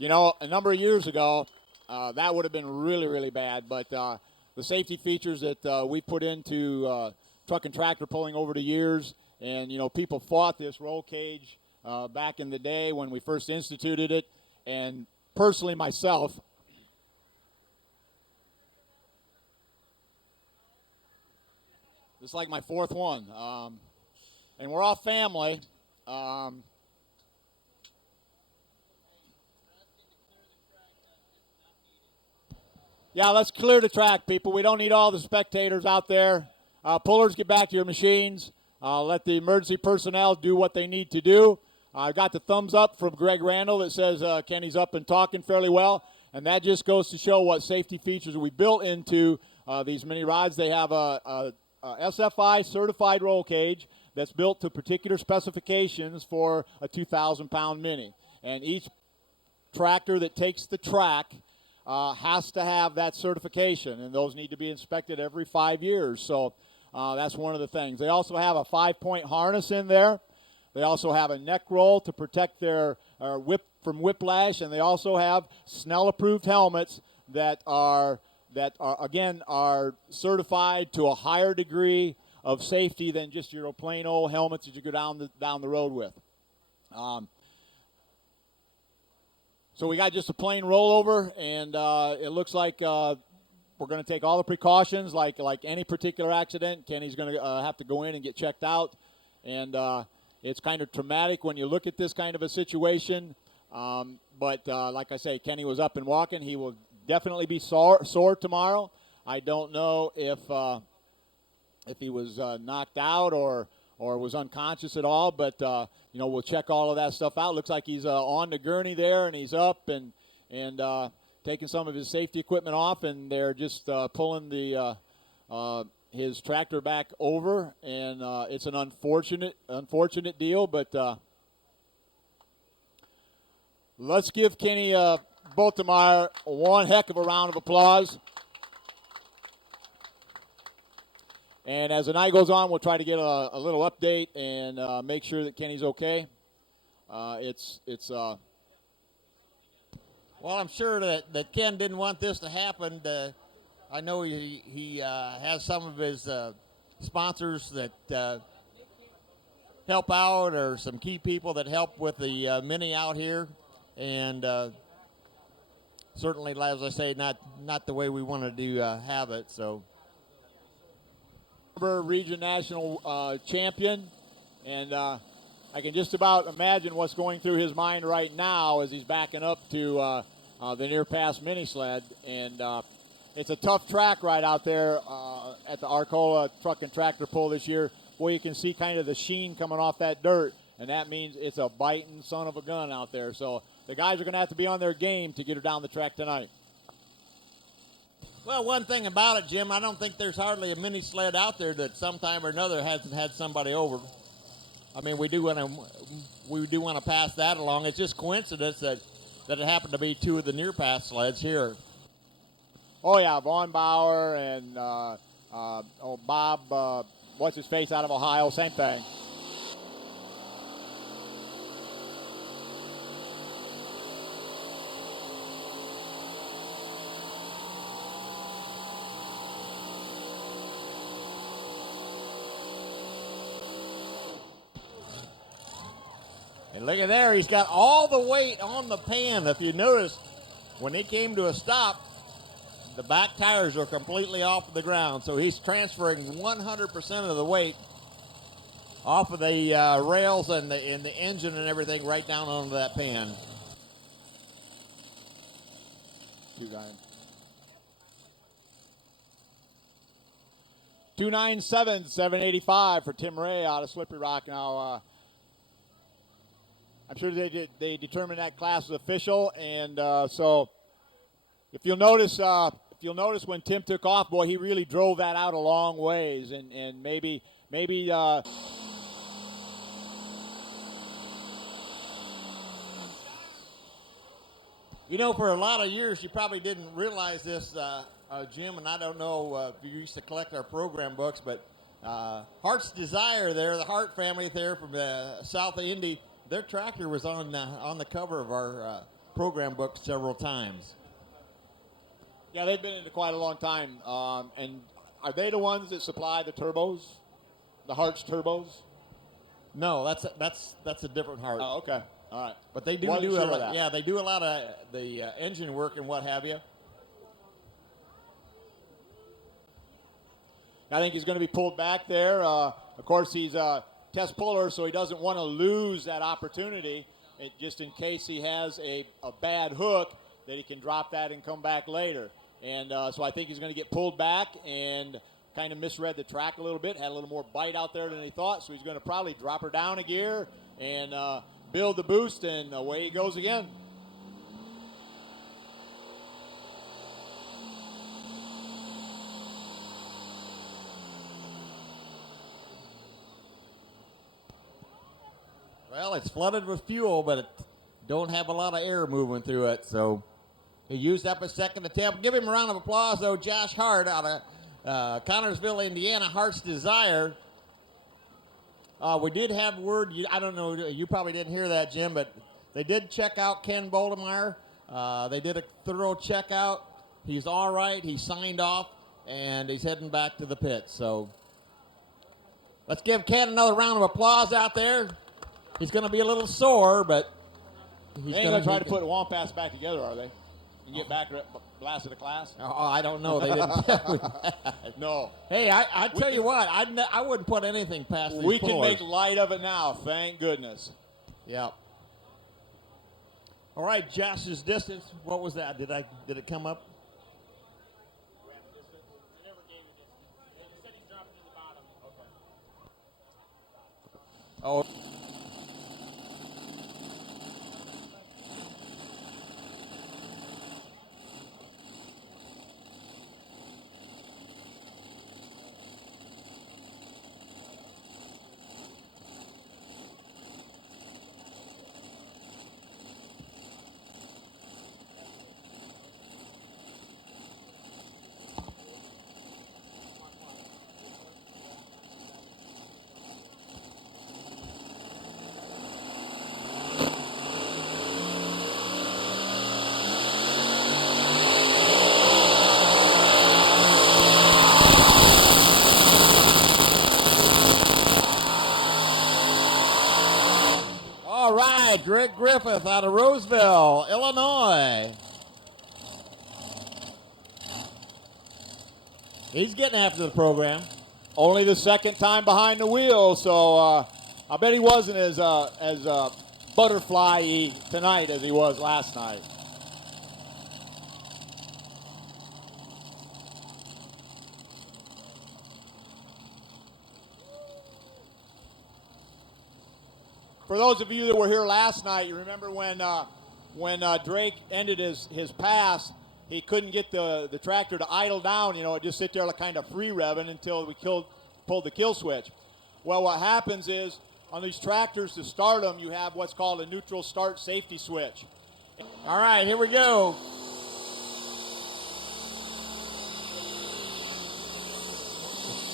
A number of years ago, that would have been really, really bad. But the safety features that we put into truck and tractor pulling over the years, and, people fought this roll cage back in the day when we first instituted it. And personally, myself, this is like my 4th one. And we're all family. Yeah, let's clear the track, people. We don't need all the spectators out there. Pullers, get back to your machines. Let the emergency personnel do what they need to do. I got the thumbs up from Greg Randall that says Kenny's up and talking fairly well. And that just goes to show what safety features we built into these mini rods. They have a SFI certified roll cage that's built to particular specifications for a 2,000-pound mini. And each tractor that takes the track has to have that certification, and those need to be inspected every 5 years. So that's one of the things. They also have a 5-point harness in there. They also have a neck roll to protect their whip from whiplash, and they also have Snell-approved helmets that are that are, again, are certified to a higher degree of safety than just your plain old helmets that you go down the road with. So we got just a plain rollover, and it looks like we're going to take all the precautions, like any particular accident. Kenny's going to have to go in and get checked out, and it's kind of traumatic when you look at this kind of a situation. But like I say, Kenny was up and walking. He will definitely be sore tomorrow. I don't know if he was knocked out or was unconscious at all, but we'll check all of that stuff out. Looks like he's on the gurney there, and he's up and taking some of his safety equipment off, and they're just pulling his tractor back over, and it's an unfortunate deal, but let's give Kenny Boltemeyer one heck of a round of applause. And as the night goes on, we'll try to get a little update and make sure that Kenny's okay. Well, I'm sure that Ken didn't want this to happen. I know he has some of his sponsors that help out, or some key people that help with the mini out here, and certainly, as I say, not the way we wanted to have it. So, region national champion, and I can just about imagine what's going through his mind right now as he's backing up to the near pass mini sled, and it's a tough track right out there at the Arcola truck and tractor pull this year. Boy, you can see kind of the sheen coming off that dirt, and that means it's a biting son of a gun out there. So the guys are going to have to be on their game to get her down the track tonight. Well, one thing about it, Jim, I don't think there's hardly a mini sled out there that sometime or another hasn't had somebody over. I mean, we do want to pass that along. It's just coincidence that it happened to be two of the near pass sleds here. Oh yeah, Vaughn Bauer and Bob, what's his face out of Ohio, same thing. And look at there, he's got all the weight on the pan. If you notice, when he came to a stop, the back tires are completely off the ground. So he's transferring 100% of the weight off of the rails and the engine and everything right down onto that pan. 297,785 for Tim Ray out of Slippery Rock. Now, I'm sure they determined that class was official, and so if you'll notice when Tim took off, boy, he really drove that out a long ways, and maybe for a lot of years, you probably didn't realize this, Jim, and I don't know if you used to collect our program books, but Heart's Desire there, the Hart family there from south of Indy, their tractor was on the cover of our program book several times. Yeah, they've been in it quite a long time. And are they the ones that supply the turbos, the Hart's turbos? No, that's a different Hart. Oh, okay, all right. But they do a lot. Yeah, they do a lot of the engine work and what have you. I think he's going to be pulled back there. Of course, he's test puller, so he doesn't want to lose that opportunity. Just in case he has a bad hook, that he can drop that and come back later. And so I think he's going to get pulled back and kind of misread the track a little bit, had a little more bite out there than he thought, so he's going to probably drop her down a gear and build the boost, and away he goes again. Well, it's flooded with fuel, but it don't have a lot of air moving through it, so he used up his second attempt. Give him a round of applause, though. Josh Hart out of Connorsville, Indiana, Heart's Desire. We did have word, I don't know, you probably didn't hear that, Jim, but they did check out Ken Boltemeyer. They did a thorough checkout. He's all right. He signed off, and he's heading back to the pit. So let's give Ken another round of applause out there. He's going to be a little sore, but he's They ain't going to try to put Wampas back together, are they? And get back last of the class? Oh, I don't know. They didn't tell me that. No. Hey, I tell you what, I wouldn't put anything past these We can pullers. make light of it now, thank goodness. Yeah. All right, Josh's distance. What was that? Did it come up? Oh. All right, Greg Griffith out of Roseville, Illinois. He's getting after the program. Only the second time behind the wheel, so I bet he wasn't as butterfly-y tonight as he was last night. For those of you that were here last night, you remember when Drake ended his pass, he couldn't get the tractor to idle down. You know, it just sit there like kind of free revving until we pulled the kill switch. Well, what happens is on these tractors to start them, you have what's called a neutral start safety switch. All right, here we go.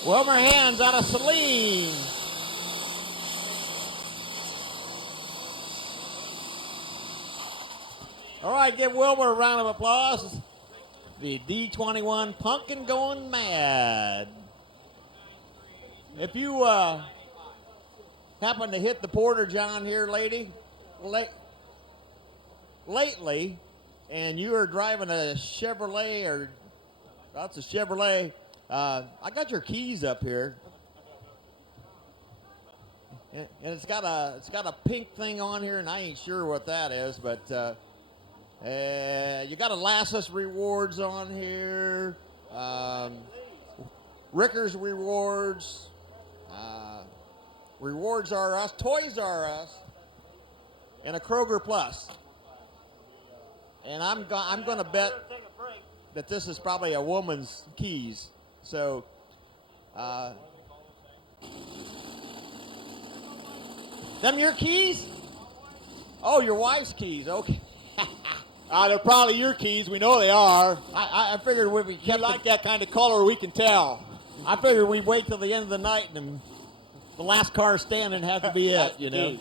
Wilmer Hands out of Saline. All right, give Wilmer a round of applause. The D21 Pumpkin going mad. If you happen to hit the Porter John here, lately, and you are driving a Chevrolet, or that's a Chevrolet, I got your keys up here, and it's got a pink thing on here, and I ain't sure what that is, but you got a Lassus rewards on here, Rickers rewards, Rewards R Us, Toys R Us, and a Kroger Plus. And I'm going to bet that this is probably a woman's keys. So, them your keys? Oh, your wife's keys. Okay. They're probably your keys. We know they are. I figured if we You kept like that kind of color, we can tell. I figured we'd wait till the end of the night and the last car standing had to be it, you know.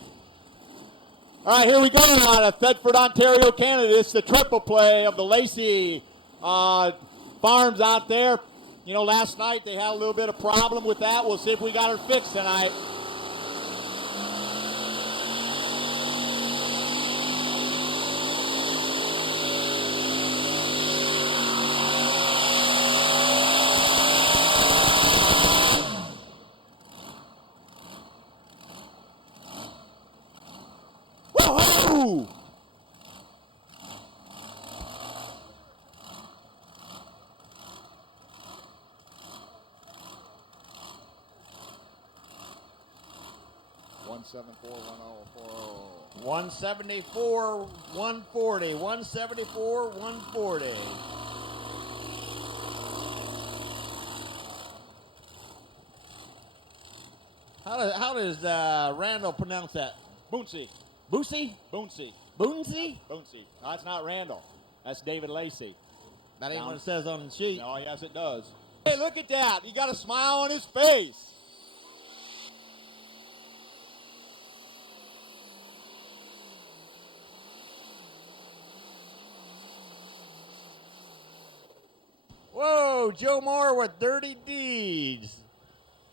All right, here we go out of Thetford, Ontario, Canada. It's the triple play of the Lacey farms out there. You know, last night they had a little bit of problem with that. We'll see if we got her fixed tonight. Woo-hoo! One 174, 140, 174, 140. How does Randall pronounce that? Boonsey. Boosie? Boonsey. Boonsey? Boonsey. No, that's not Randall. That's David Lacey. That ain't what it says on the sheet. Oh, yes, it does. Hey, look at that. He got a smile on his face. go. Joe Moore with Dirty Deeds.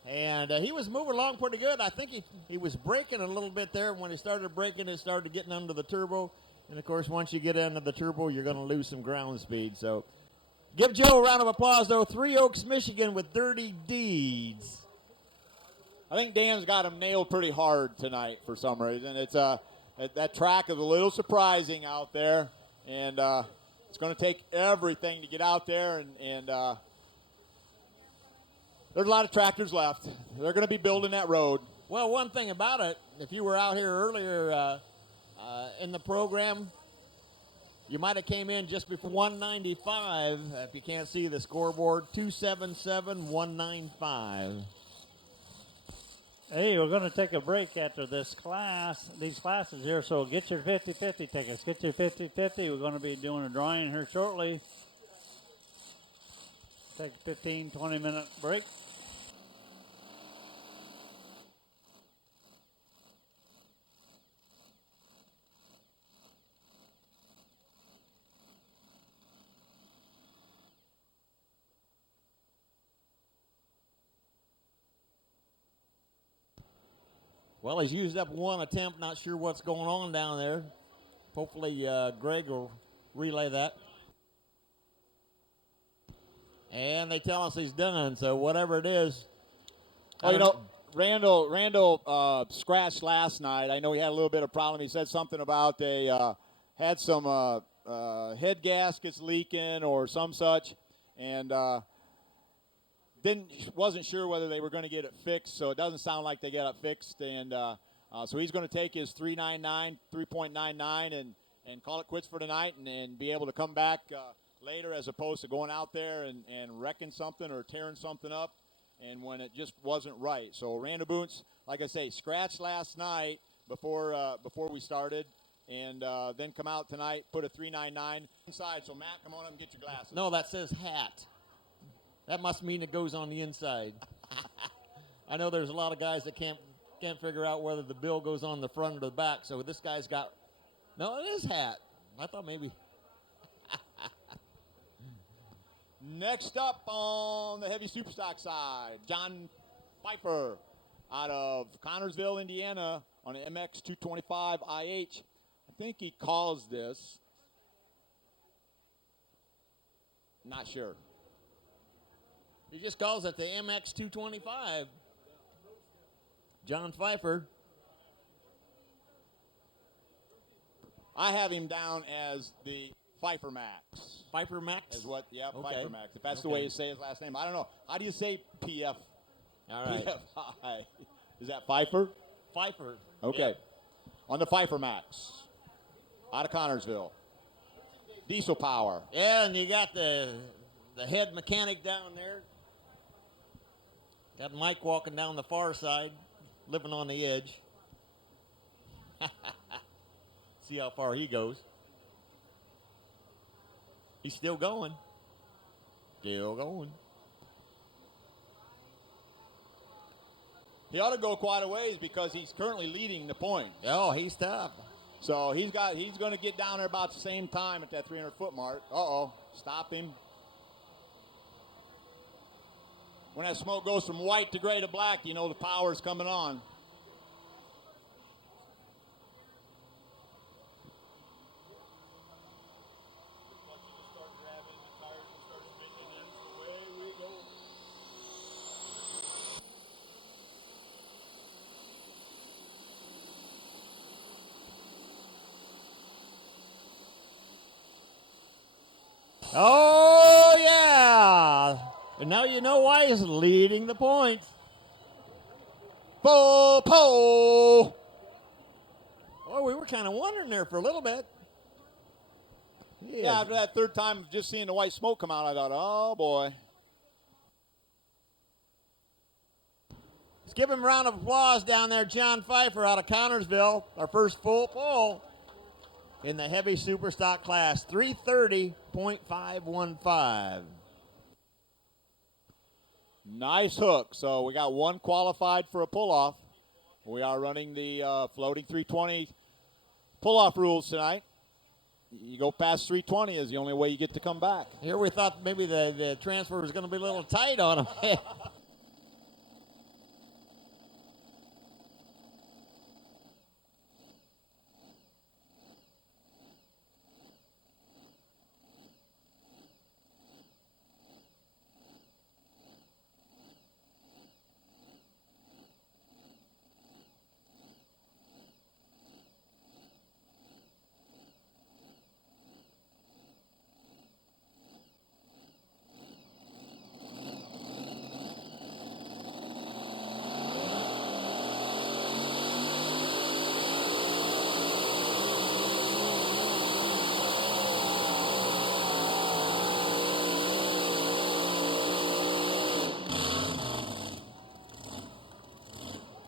And he was moving along pretty good. I think he was braking a little bit there. When he started braking, it started getting under the turbo. And, of course, once you get into the turbo, you're going to lose some ground speed. So give Joe a round of applause, though. Three Oaks, Michigan with Dirty Deeds. I think Dan's got him nailed pretty hard tonight for some reason. It's that track is a little surprising out there, and it's going to take everything to get out there. And there's a lot of tractors left. They're going to be building that road. Well, one thing about it, if you were out here earlier in the program, you might have came in just before 195. If you can't see the scoreboard, 277-195. Hey, we're going to take a break after these classes here, so get your 50-50 tickets. Get your 50-50. We're going to be doing a drawing here shortly. Take a 15, 20-minute break. Well, he's used up one attempt. Not sure what's going on down there. Hopefully Greg will relay that. And they tell us he's done, so whatever it is. Well, you know, Randall scratched last night. I know he had a little bit of problem. He said something about they had some head gaskets leaking or some such, and wasn't sure whether they were going to get it fixed, so it doesn't sound like they got it fixed. And so he's going to take his 3.99 and call it quits for tonight and be able to come back later, as opposed to going out there and wrecking something or tearing something up and when it just wasn't right. So Randall Boontz, like I say, scratched last night before we started, and then come out tonight, put a 3.99 inside. So Matt, come on up and get your glasses. No, that says hat. That must mean it goes on the inside. I know there's a lot of guys that can't figure out whether the bill goes on the front or the back. So this guy's got, no, it is hat. I thought maybe. Next up on the heavy superstock side, John Pfeiffer out of Connorsville, Indiana, on an MX 225 IH. I think he calls this. Not sure. He just calls it the MX 225. John Pfeiffer. I have him down as the Pfeiffer Max. Pfeiffer Max? Is what? Yeah, Okay. Pfeiffer Max. If that's the way you say his last name. I don't know. How do you say PF? All right. PFI. Is that Pfeiffer? Pfeiffer. Okay. Yeah. On the Pfeiffer Max. Out of Connorsville. Diesel power. Yeah, and you got the head mechanic down there. Got Mike walking down the far side, living on the edge. See how far he goes. He's still going. Still going. He ought to go quite a ways because he's currently leading the points. Oh, he's tough. So he's going to get down there about the same time at that 300-foot mark. Uh-oh. Stop him. When that smoke goes from white to gray to black, you know the power is coming on. Oh, yeah. And now you know why he's leading the points. Po, po. Oh, we were kind of wondering there for a little bit. Yeah, after that third time of just seeing the white smoke come out, I thought, oh, boy. Let's give him a round of applause down there, John Pfeiffer out of Connorsville, our first full pole in the heavy super stock class, 330.515. Nice hook. So we got one qualified for a pull-off. We are running the floating 320 pull-off rules tonight. you go past 320 is the only way you get to come back. Here we thought maybe the transfer was going to be a little tight on him.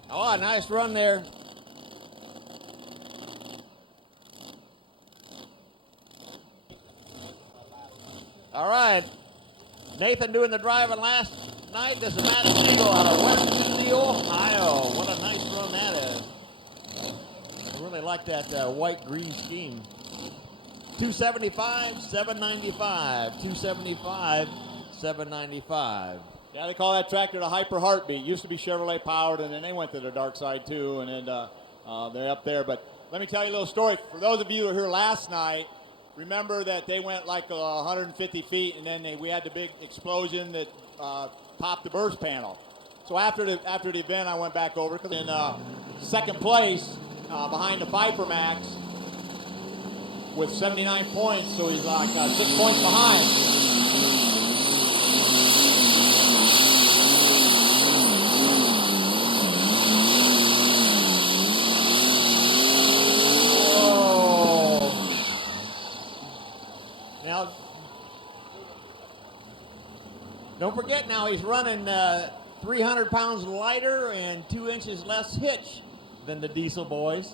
Oh, nice run there. All right. Nathan doing the driving last night. This is Matt Siegel out of West City, Ohio. What a nice run that is. I really like that white-green scheme. 275, 795. 275, 795. Yeah, they call that tractor the Hyper Heartbeat. Used to be Chevrolet powered, and then they went to the dark side too, and then they're up there. But let me tell you a little story. For those of you who were here last night, remember that they went like 150 feet, and then we had the big explosion that popped the burst panel. So after the event, I went back over in second place behind the Viper Max with 79 points. So he's like 6 points behind. Don't forget now he's running 300 pounds lighter and 2 inches less hitch than the diesel boys.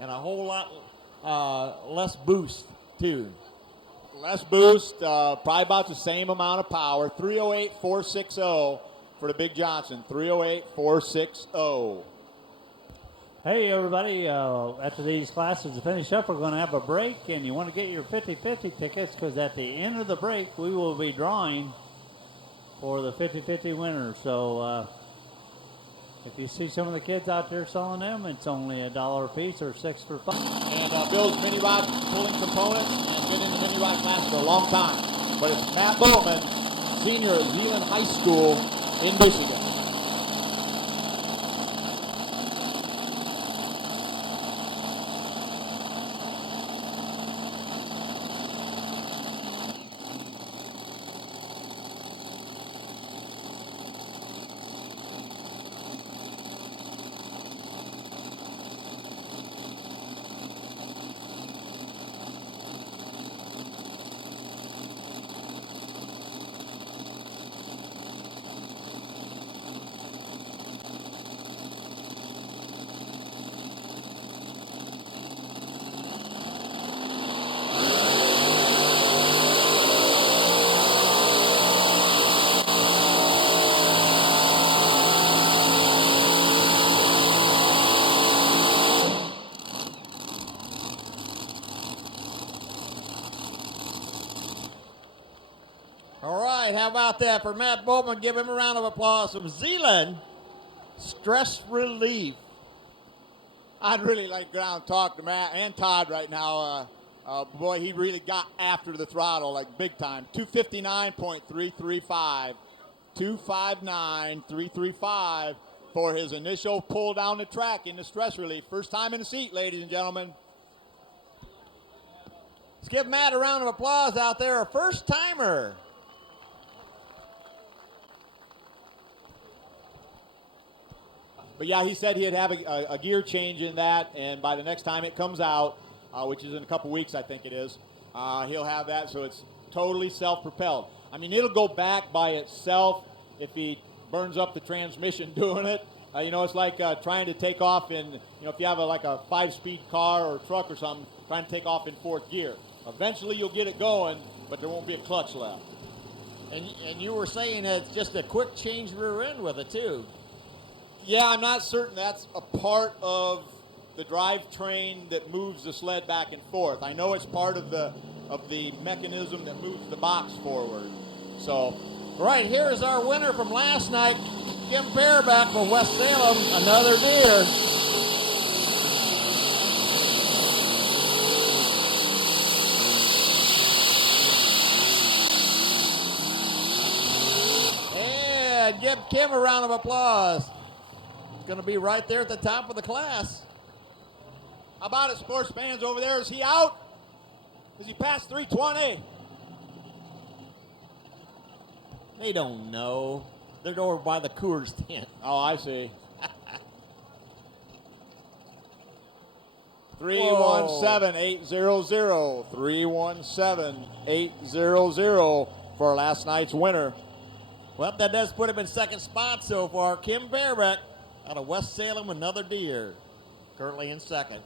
And a whole lot less boost, too. Less boost, probably about the same amount of power. 308.460 for the Big Johnson. 308.460. Hey, everybody, after these classes to finish up, we're going to have a break, and you want to get your 50-50 tickets because at the end of the break, we will be drawing for the 50-50 winner. So if you see some of the kids out there selling them, it's only $1 a piece or 6 for 5. And Bill's mini rod pulling components and been in the mini rod class for a long time. But it's Matt Bowman, senior at Zeeland High School in Michigan. How about that for Matt Bowman? Give him a round of applause from Zeeland Stress Relief. I'd really like to go down and talk to Matt and Todd right now. Boy, he really got after the throttle, like big time. 259.335. 259.335 for his initial pull down the track in the Stress Relief. First time in the seat, ladies and gentlemen. Let's give Matt a round of applause out there. A first timer. But yeah, he said he'd have a gear change in that, and by the next time it comes out, which is in a couple weeks, I think it is, he'll have that, so it's totally self-propelled. I mean, it'll go back by itself if he burns up the transmission doing it. It's like trying to take off in, if you have like a 5-speed car or truck or something, trying to take off in 4th gear. Eventually you'll get it going, but there won't be a clutch left. And you were saying that it's just a quick change rear end with it, too. Yeah, I'm not certain that's a part of the drivetrain that moves the sled back and forth. I know it's part of the mechanism that moves the box forward. So, Right, here is our winner from last night, Kim Fairback from West Salem, another deer. And give Kim a round of applause. It's going to be right there at the top of the class. how about it, sports fans over there? Is he out? Is he past 320? They don't know. They're over by the Coors tent. Oh, I see. 317-800. 317-800 for last night's winner. Well, that does put him in second spot so far. Kim Fairback out of West Salem, another deer, currently in second.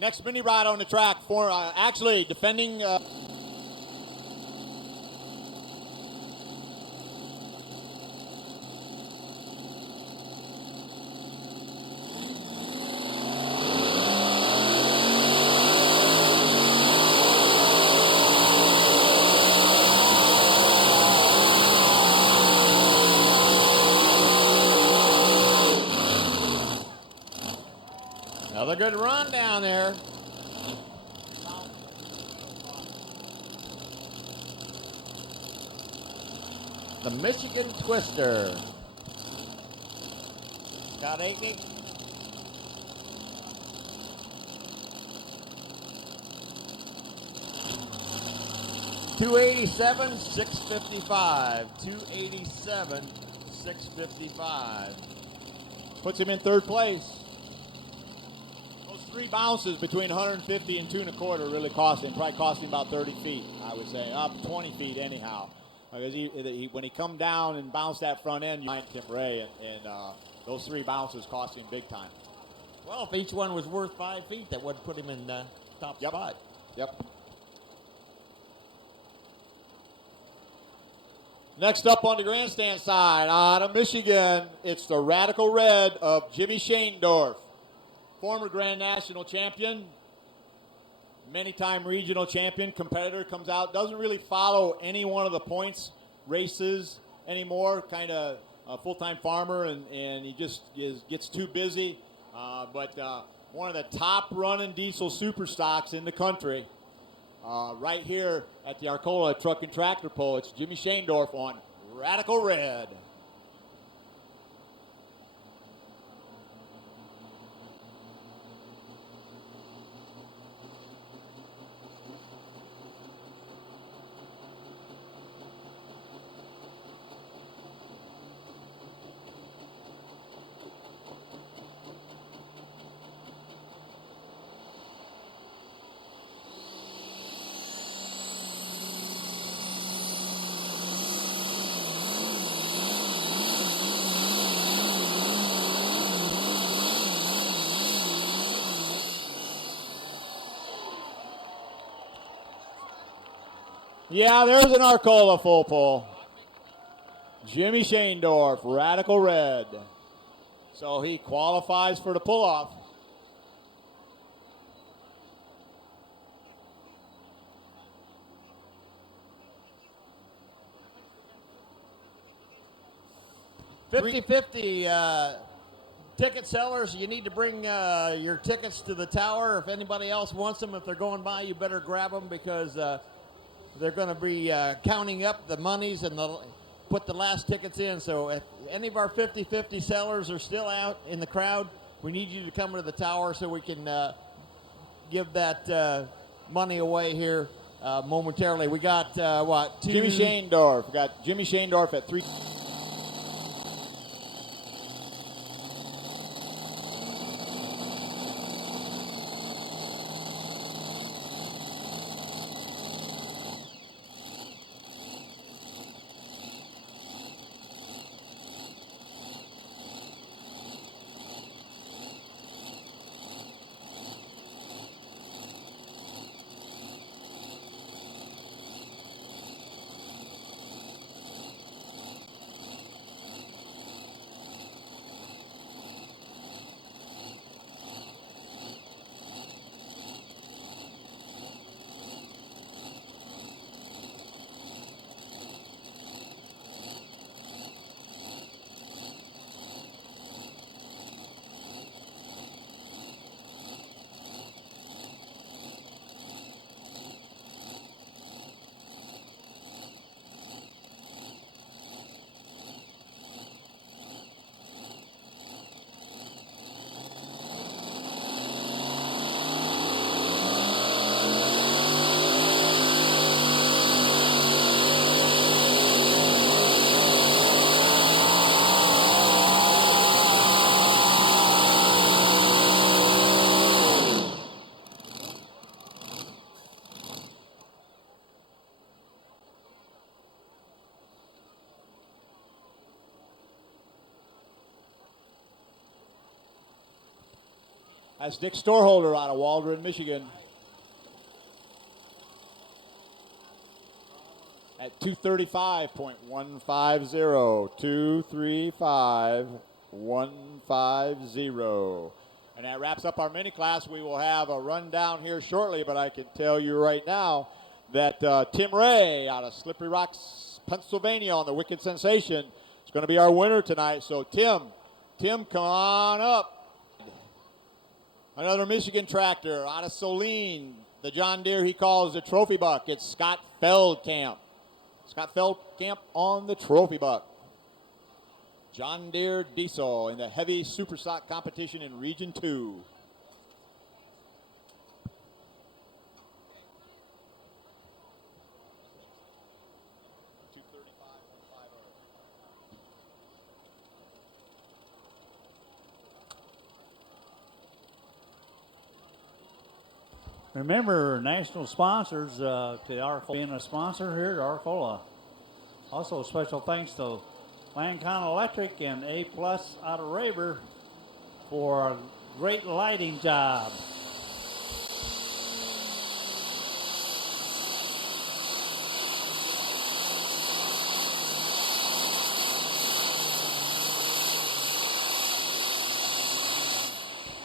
Next mini ride on the track for actually defending. Another good run down there. The Michigan Twister. Scott Aikney. $287, $655. $287, $655. Puts him in third place. Those three bounces between 150 and 2 1/4 really cost him. Probably cost him about 30 feet, I would say. Up 20 feet anyhow. Because when he come down and bounce that front end, you find Tim Ray, and those three bounces cost him big time. Well, if each one was worth 5 feet, that would put him in the top spot. Yep. Next up on the grandstand side, out of Michigan, it's the Radical Red of Jimmy Shaendorf. Former Grand National champion, many-time regional champion, competitor, comes out, doesn't really follow any one of the points races anymore, kind of a full-time farmer, and he just gets too busy. But one of the top-running diesel super stocks in the country, right here at the Arcola Truck and Tractor Pull, it's Jimmy Shaendorf on Radical Red. Yeah, there's an Arcola full pull. Jimmy Shaendorf, Radical Red. So he qualifies for the pull-off. $50-50 ticket sellers, you need to bring your tickets to the tower. If anybody else wants them, if they're going by, you better grab them because they're going to be counting up the monies and put the last tickets in. So if any of our 50-50 sellers are still out in the crowd, we need you to come to the tower so we can give that money away here momentarily. We got, Jimmy Shaendorf. We got Jimmy Shaendorf at 3. That's Dick Storeholder out of Waldron, Michigan. At 235.150. 235.150. And that wraps up our mini class. We will have a rundown here shortly, but I can tell you right now that Tim Ray out of Slippery Rocks, Pennsylvania on the Wicked Sensation is going to be our winner tonight. So Tim, come on up. Another Michigan tractor out of Saline. The John Deere he calls the Trophy Buck. It's Scott Feldkamp. Scott Feldkamp on the Trophy Buck. John Deere diesel in the heavy super stock competition in Region 2. Remember, national sponsors to Arcola being a sponsor here at Arcola. Also, special thanks to Lancon Electric and A Plus out of Raver for a great lighting job.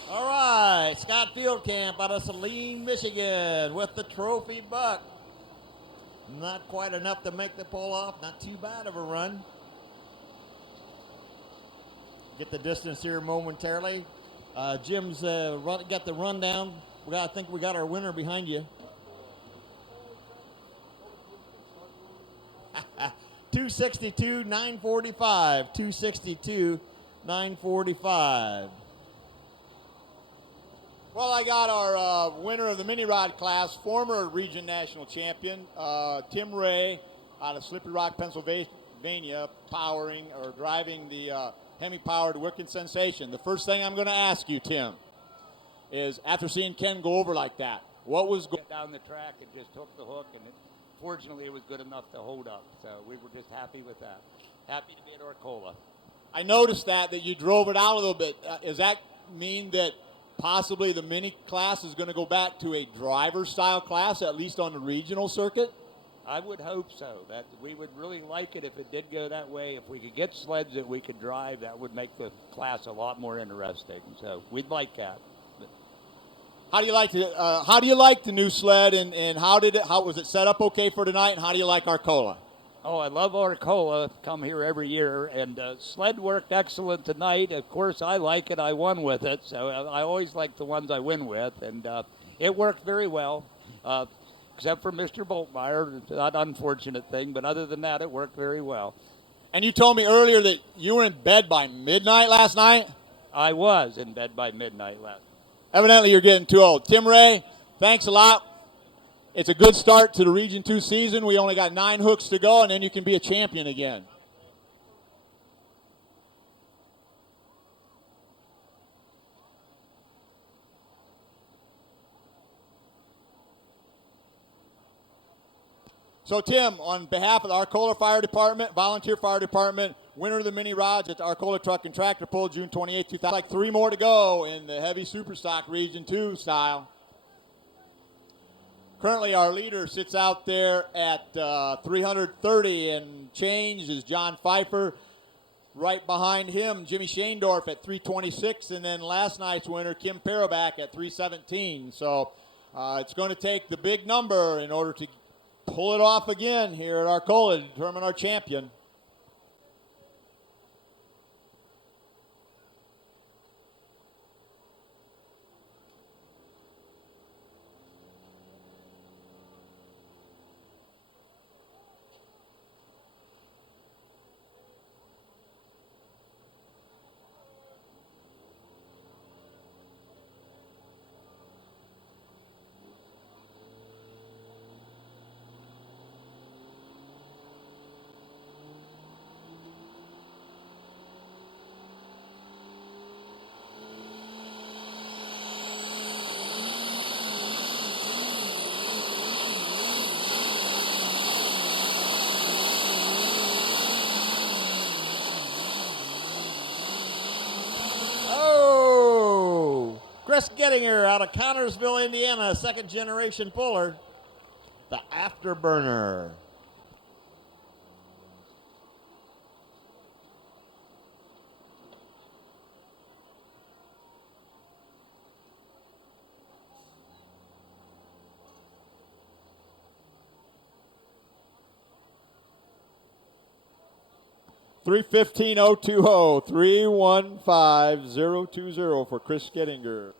All right, Scott Fieldcamp out of Saline, Michigan with the Trophy Buck. Not quite enough to make the pull off. Not too bad of a run. Get the distance here momentarily. Jim's got the rundown. I think we got our winner behind you. 262.945. 262.945. Well, I got our winner of the mini rod class, former region national champion, Tim Ray out of Slippery Rock, Pennsylvania, driving the Hemi-powered Wicked Sensation. The first thing I'm going to ask you, Tim, is after seeing Ken go over like that, what was going down the track and just hooked the hook, and fortunately it was good enough to hold up. So we were just happy with that. Happy to be at Arcola. I noticed that you drove it out a little bit. Does that mean that possibly the mini class is going to go back to a driver-style class, at least on the regional circuit? I would hope so. That we would really like it if it did go that way. If we could get sleds that we could drive, that would make the class a lot more interesting. So we'd like that. But how do you like the new sled, and how was it set up okay for tonight, and how do you like Arcola? oh, I love Arcola. Come here every year, and sled worked excellent tonight. Of course, I like it. I won with it, so I always like the ones I win with, and it worked very well. Except for Mr. Boltmeyer, that unfortunate thing, but other than that, it worked very well. And you told me earlier that you were in bed by midnight last night? I was in bed by midnight last night. Evidently, you're getting too old. Tim Ray, thanks a lot. It's a good start to the Region 2 season. We only got 9 hooks to go, and then you can be a champion again. So, Tim, on behalf of the Arcola Fire Department, Volunteer Fire Department, winner of the mini rods at the Arcola Truck and Tractor Pull, June 28, 2000. Like 3 more to go in the heavy superstock Region 2 style. Currently, our leader sits out there at 330 and change is John Pfeiffer. Right behind him, Jimmy Shaendorf at 326, and then last night's winner, Kim Paroback at 317. So it's going to take the big number in order to pull it off again here at Arcola to determine our champion. Chris Gettinger out of Connorsville, Indiana, second generation puller, the Afterburner. $315,020, 315,020 for Chris Gettinger.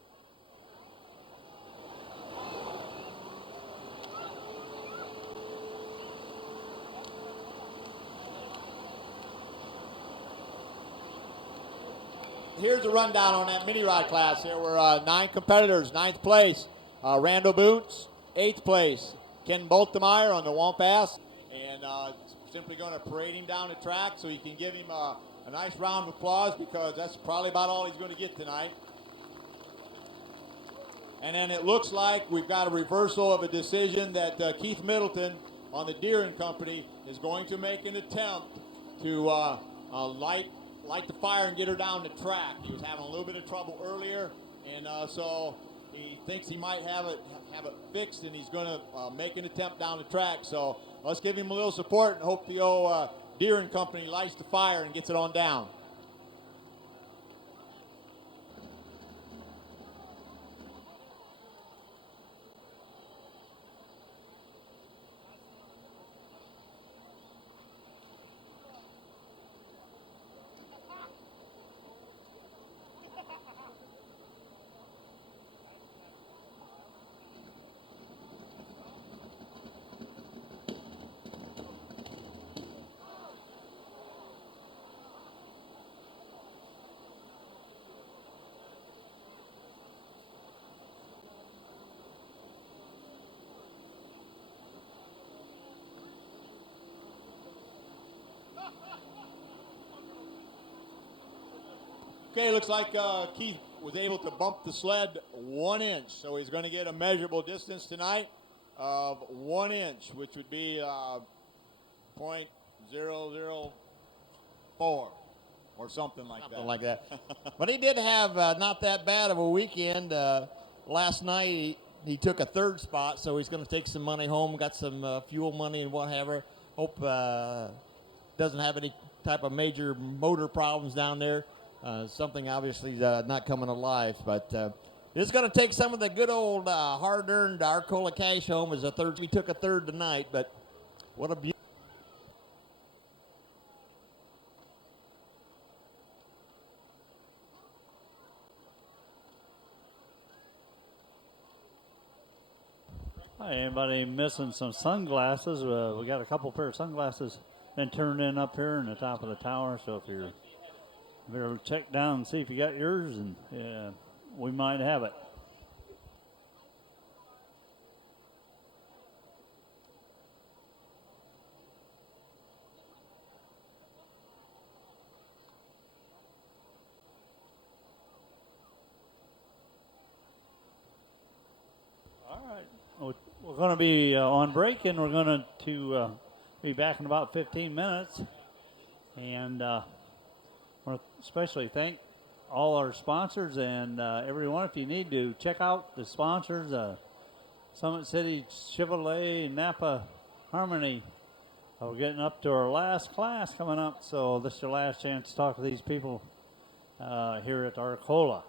Here's a rundown on that mini rod class. There were 9 competitors. 9th place, Randall Boots. 8th place, Ken Boltemeyer on the Wampas. And simply going to parade him down the track so you can give him a nice round of applause, because that's probably about all he's going to get tonight. And then it looks like we've got a reversal of a decision that Keith Middleton on the Deere & Company is going to make an attempt to light the fire and get her down the track. He was having a little bit of trouble earlier, and so he thinks he might have it fixed, and he's going to make an attempt down the track. So let's give him a little support and hope the old Deere & Company lights the fire and gets it on down. Okay, looks like Keith was able to bump the sled 1 inch, so he's going to get a measurable distance tonight of 1 inch, which would be 0.004 or something like that. But he did have not that bad of a weekend. Last night he took a 3rd spot, so he's going to take some money home, got some fuel money and whatever. Hope doesn't have any type of major motor problems down there. Something obviously not coming to life, but it's going to take some of the good old hard-earned Arcola cash home as a 3rd. We took a 3rd tonight, but what a beauty. Hi, anybody missing some sunglasses? We got a couple pair of sunglasses been turned in up here in the top of the tower, so if you're better check down and see if you got yours, and we might have it. All right, we're going to be on break, and we're going to be back in about 15 minutes, and I want to especially thank all our sponsors and everyone. If you need to check out the sponsors, Summit City Chevrolet, Napa Harmony. We're getting up to our last class coming up, so this is your last chance to talk to these people here at Arcola.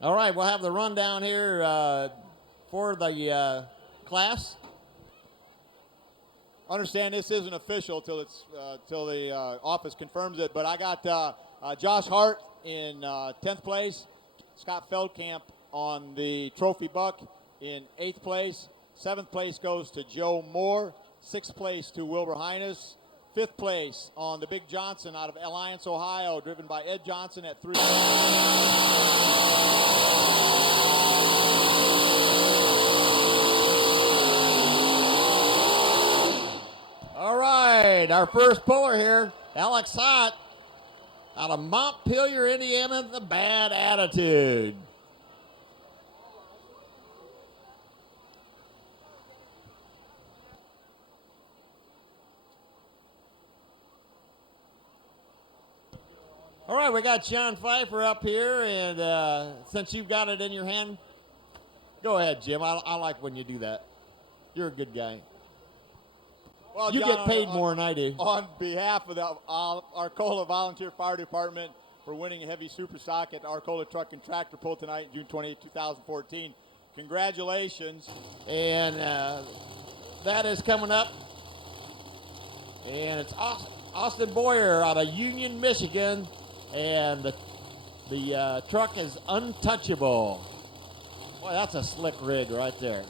All right, we'll have the rundown here for the class. Understand this isn't official till the office confirms it, but I got Josh Hart in 10th place, Scott Feldkamp on the Trophy Buck in 8th place, 7th place goes to Joe Moore, 6th place to Wilbur Hines, 5th place on the Big Johnson out of Alliance, Ohio, driven by Ed Johnson at 3. All right, our first puller here, Alex Hott, out of Montpelier, Indiana, the Bad Attitude. All right, we got John Pfeiffer up here, and since you've got it in your hand, go ahead, Jim. I like when you do that. You're a good guy. Well, You John, get paid more than I do. On behalf of the Arcola Volunteer Fire Department for winning a heavy super stock at Arcola Truck and Tractor Pull tonight, June 28, 2014. Congratulations. And that is coming up. And it's Austin Boyer out of Union, Michigan. And the truck is untouchable. Boy, that's a slick rig right there.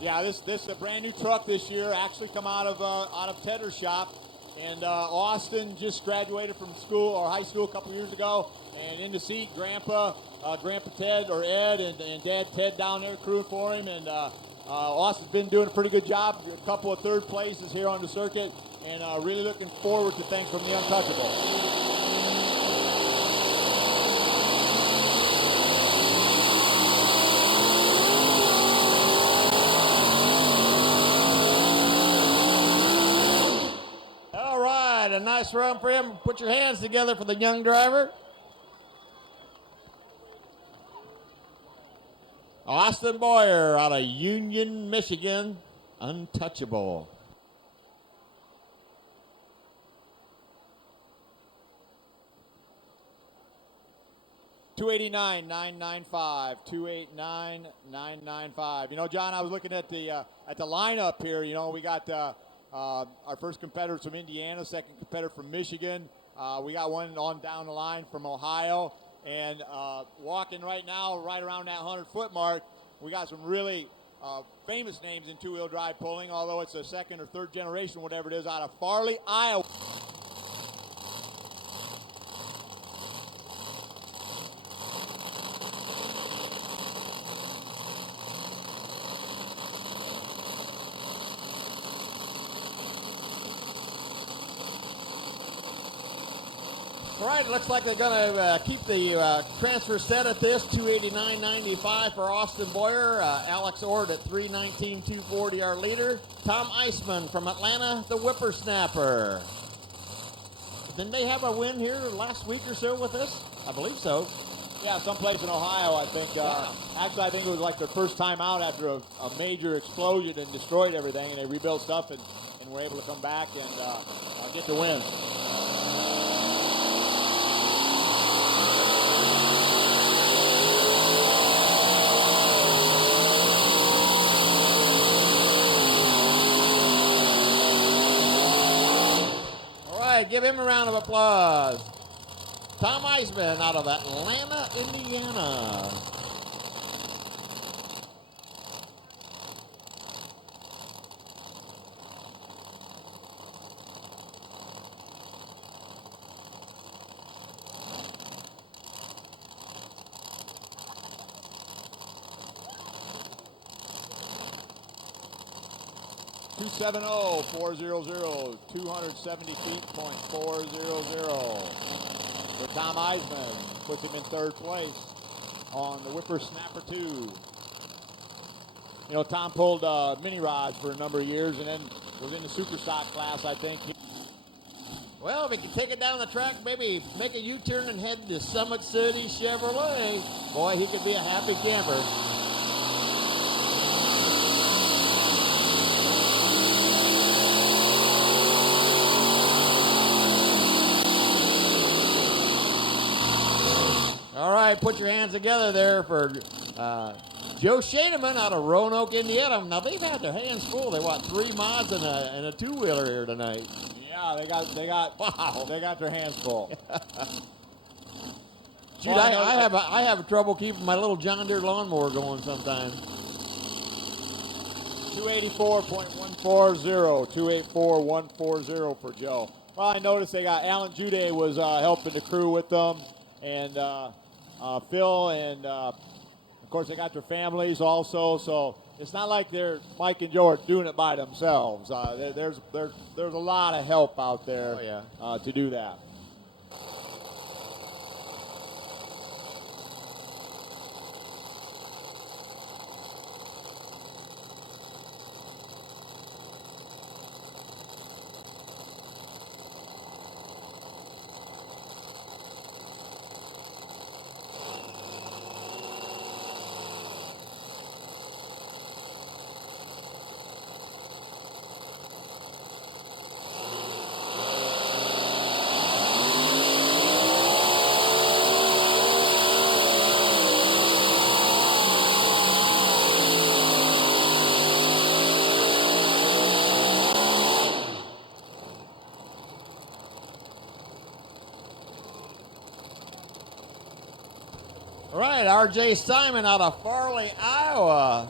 Yeah, this is a brand new truck this year. Actually, come out of Tedder's shop, and Austin just graduated from school or high school a couple years ago, and in the seat, Grandpa Ted or Ed, and Dad Ted down there crewing for him, and Austin's been doing a pretty good job. A couple of third places here on the circuit, and really looking forward to things from the Untouchable. A nice run for him. Put your hands together for the young driver. Austin Boyer out of Union, Michigan. Untouchable. $289,995. $289,995. You know, John, I was looking at the lineup here. You know, we got our first competitor from Indiana, second competitor from Michigan. We got one on down the line from Ohio. And walking right now, right around that 100-foot mark, we got some really famous names in two-wheel drive pulling, although it's a second or third generation, whatever it is, out of Farley, Iowa. All right, looks like they're going to keep the transfer set at this. $289.95 for Austin Boyer. Alex Ord at $319.240, our leader. Tom Eisman from Atlanta, the whippersnapper. Didn't they have a win here last week or so with this? I believe so. Yeah, someplace in Ohio, I think. Actually, I think it was like their first time out after a major explosion and destroyed everything, and they rebuilt stuff and were able to come back and get the win. Give him a round of applause. Tom Eisman out of Atlanta, Indiana. $270,400, 270 feet, .400 for Tom Eisman. Puts him in third place on the Whippersnapper 2. You know, Tom pulled mini rods for a number of years and then was in the super stock class, I think. Well, if he can take it down the track, maybe make a U-turn and head to Summit City Chevrolet. Boy, he could be a happy camper. All right, put your hands together there for Joe Shademan out of Roanoke, Indiana. Now, they've had their hands full. They want 3 mods and a two-wheeler here tonight. Yeah, they got their hands full. Shoot, I have trouble keeping my little John Deere lawnmower going sometimes. 284.140, 284.140 for Joe. Well, I noticed they got Alan Jude was helping the crew with them, and Phil, and of course they got their families also. So it's not like Mike and Joe are doing it by themselves. There's a lot of help out there to do that. right, R.J. Simon out of Farley, Iowa.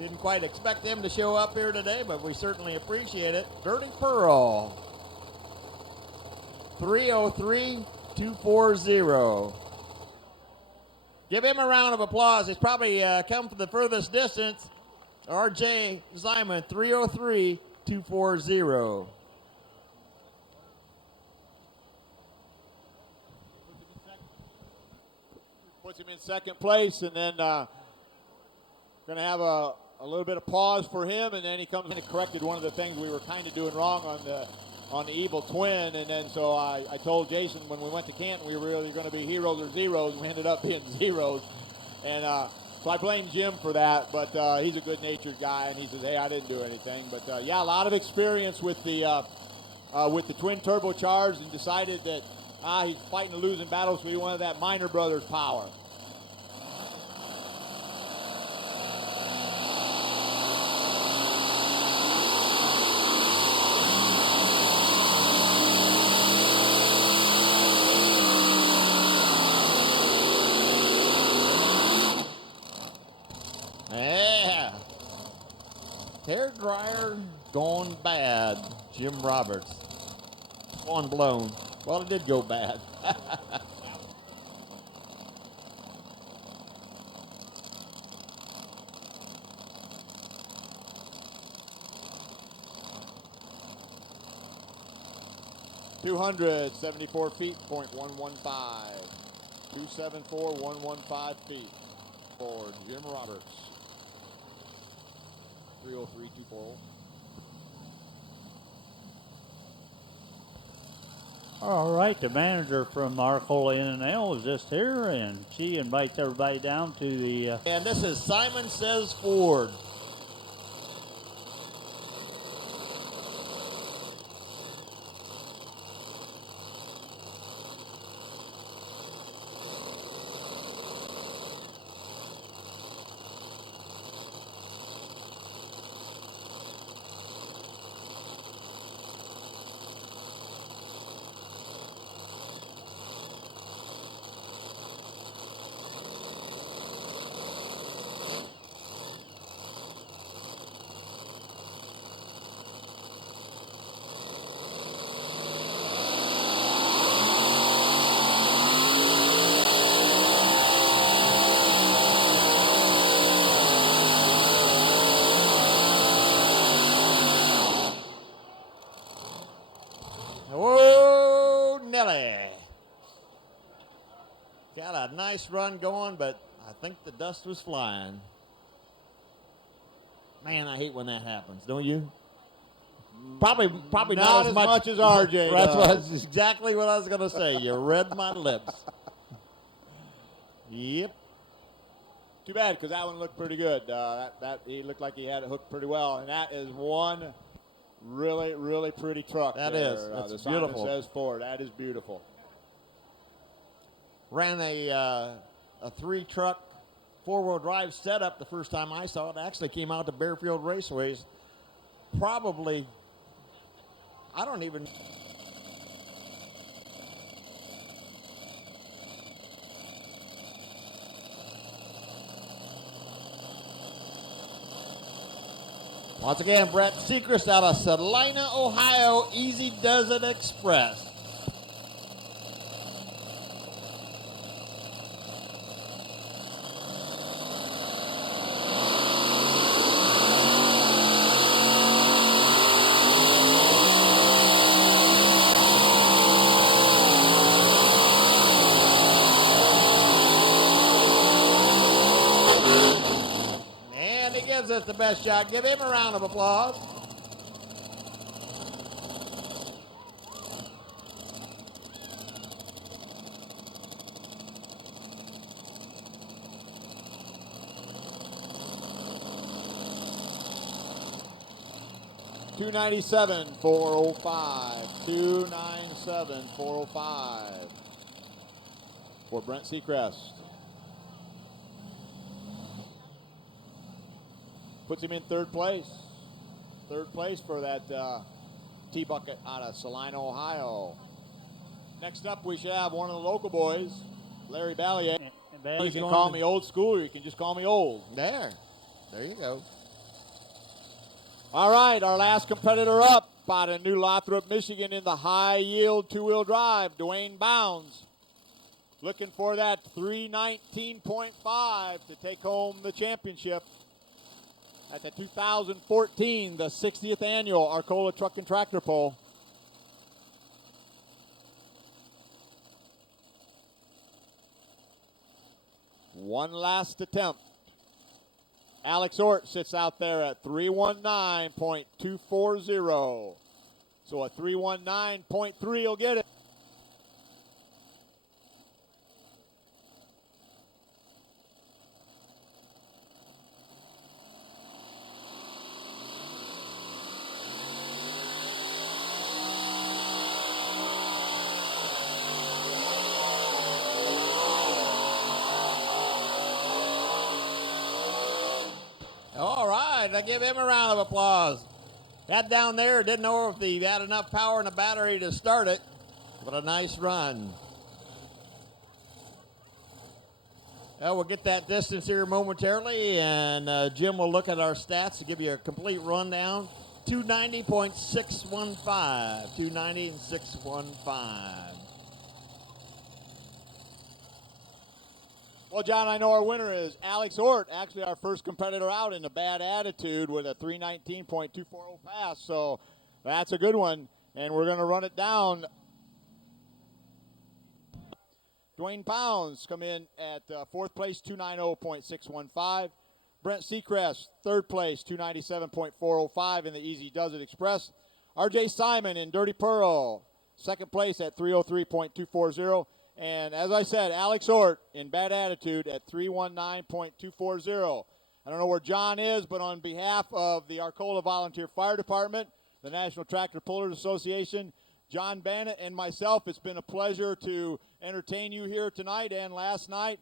Didn't quite expect them to show up here today, but we certainly appreciate it. Dirty Pearl. 303-240. Give him a round of applause. He's probably come from the furthest distance. R.J. Simon, 303-240. Puts him in second place, and then going to have a little bit of pause for him, and then he comes in and corrected one of the things we were kind of doing wrong on the Evil Twin. And then so I told Jason when we went to Canton we were really going to be heroes or zeros, and we ended up being zeros. And so I blame Jim for that, but he's a good-natured guy, and he says, hey, I didn't do anything. But yeah, a lot of experience with the twin turbocharged, and decided that he's fighting a losing battle, so he wanted that Minor Brothers power. Yeah. Hair dryer gone bad. Jim Roberts. One blown. Well, it did go bad. $274 feet, .115. 274.115 feet for Jim Roberts. 303-240. All right, the manager from Arcola N&L is just here, and she invites everybody down to the... And this is Simon Says Ford. Whoa, Nelly. Got a nice run going, but I think the dust was flying. Man, I hate when that happens, don't you? Probably not as much as RJ That's exactly what I was going to say. You read my lips. Yep. Too bad, because that one looked pretty good. He looked like he had it hooked pretty well, and that is one really, really pretty truck. That there. is. That's the beautiful. Simon Says Ford. That is beautiful. Ran a 3-truck 4-wheel drive setup the first time I saw it. Actually came out to Bearfield Raceways. Probably, I don't even... Once again, Brett Sechrist out of Salina, Ohio, Easy Does It Express. Gives us the best shot. Give him a round of applause. $297,405. $297,405 for Brent Sechrist. Puts him in third place. Third place for that T-Bucket out of Salina, Ohio. Next up, we should have one of the local boys, Larry Ballier. You can call me old school, or you can just call me old. There you go. All right, our last competitor up out of New Lothrop, Michigan in the high-yield two-wheel drive, Dwayne Bounds. Looking for that 319.5 to take home the championship at the 2014, the 60th annual Arcola Truck and Tractor Pull. One last attempt. Alex Ort sits out there at 319.240. So a 319.3 will get it. All right, I give him a round of applause. That down there, didn't know if he had enough power in the battery to start it, but a nice run. We'll get that distance here momentarily, and Jim will look at our stats to give you a complete rundown. 290.615, 290.615. Well, John, I know our winner is Alex Ort, actually our first competitor out in the bad attitude with a 319.240 pass. So that's a good one, and we're going to run it down. Dwayne Pounds come in at fourth place, 290.615. Brent Seacrest, third place, 297.405 in the Easy Does It Express. RJ Simon in Dirty Pearl, second place at 303.240. And as I said, Alex Ort in bad attitude at 319.240. I don't know where John is, but on behalf of the Arcola Volunteer Fire Department, the National Tractor Pullers Association, John Bannett, and myself, it's been a pleasure to entertain you here tonight and last night.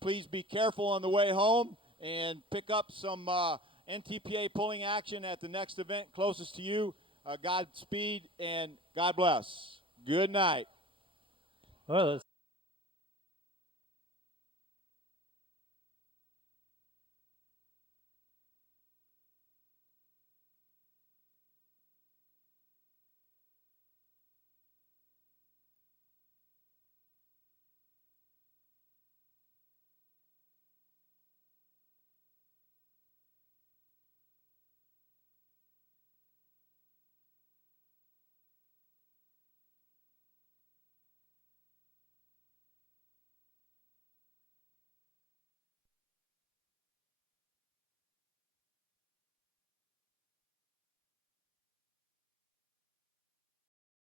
Please be careful on the way home and pick up some NTPA pulling action at the next event closest to you. Godspeed and God bless. Good night. Well,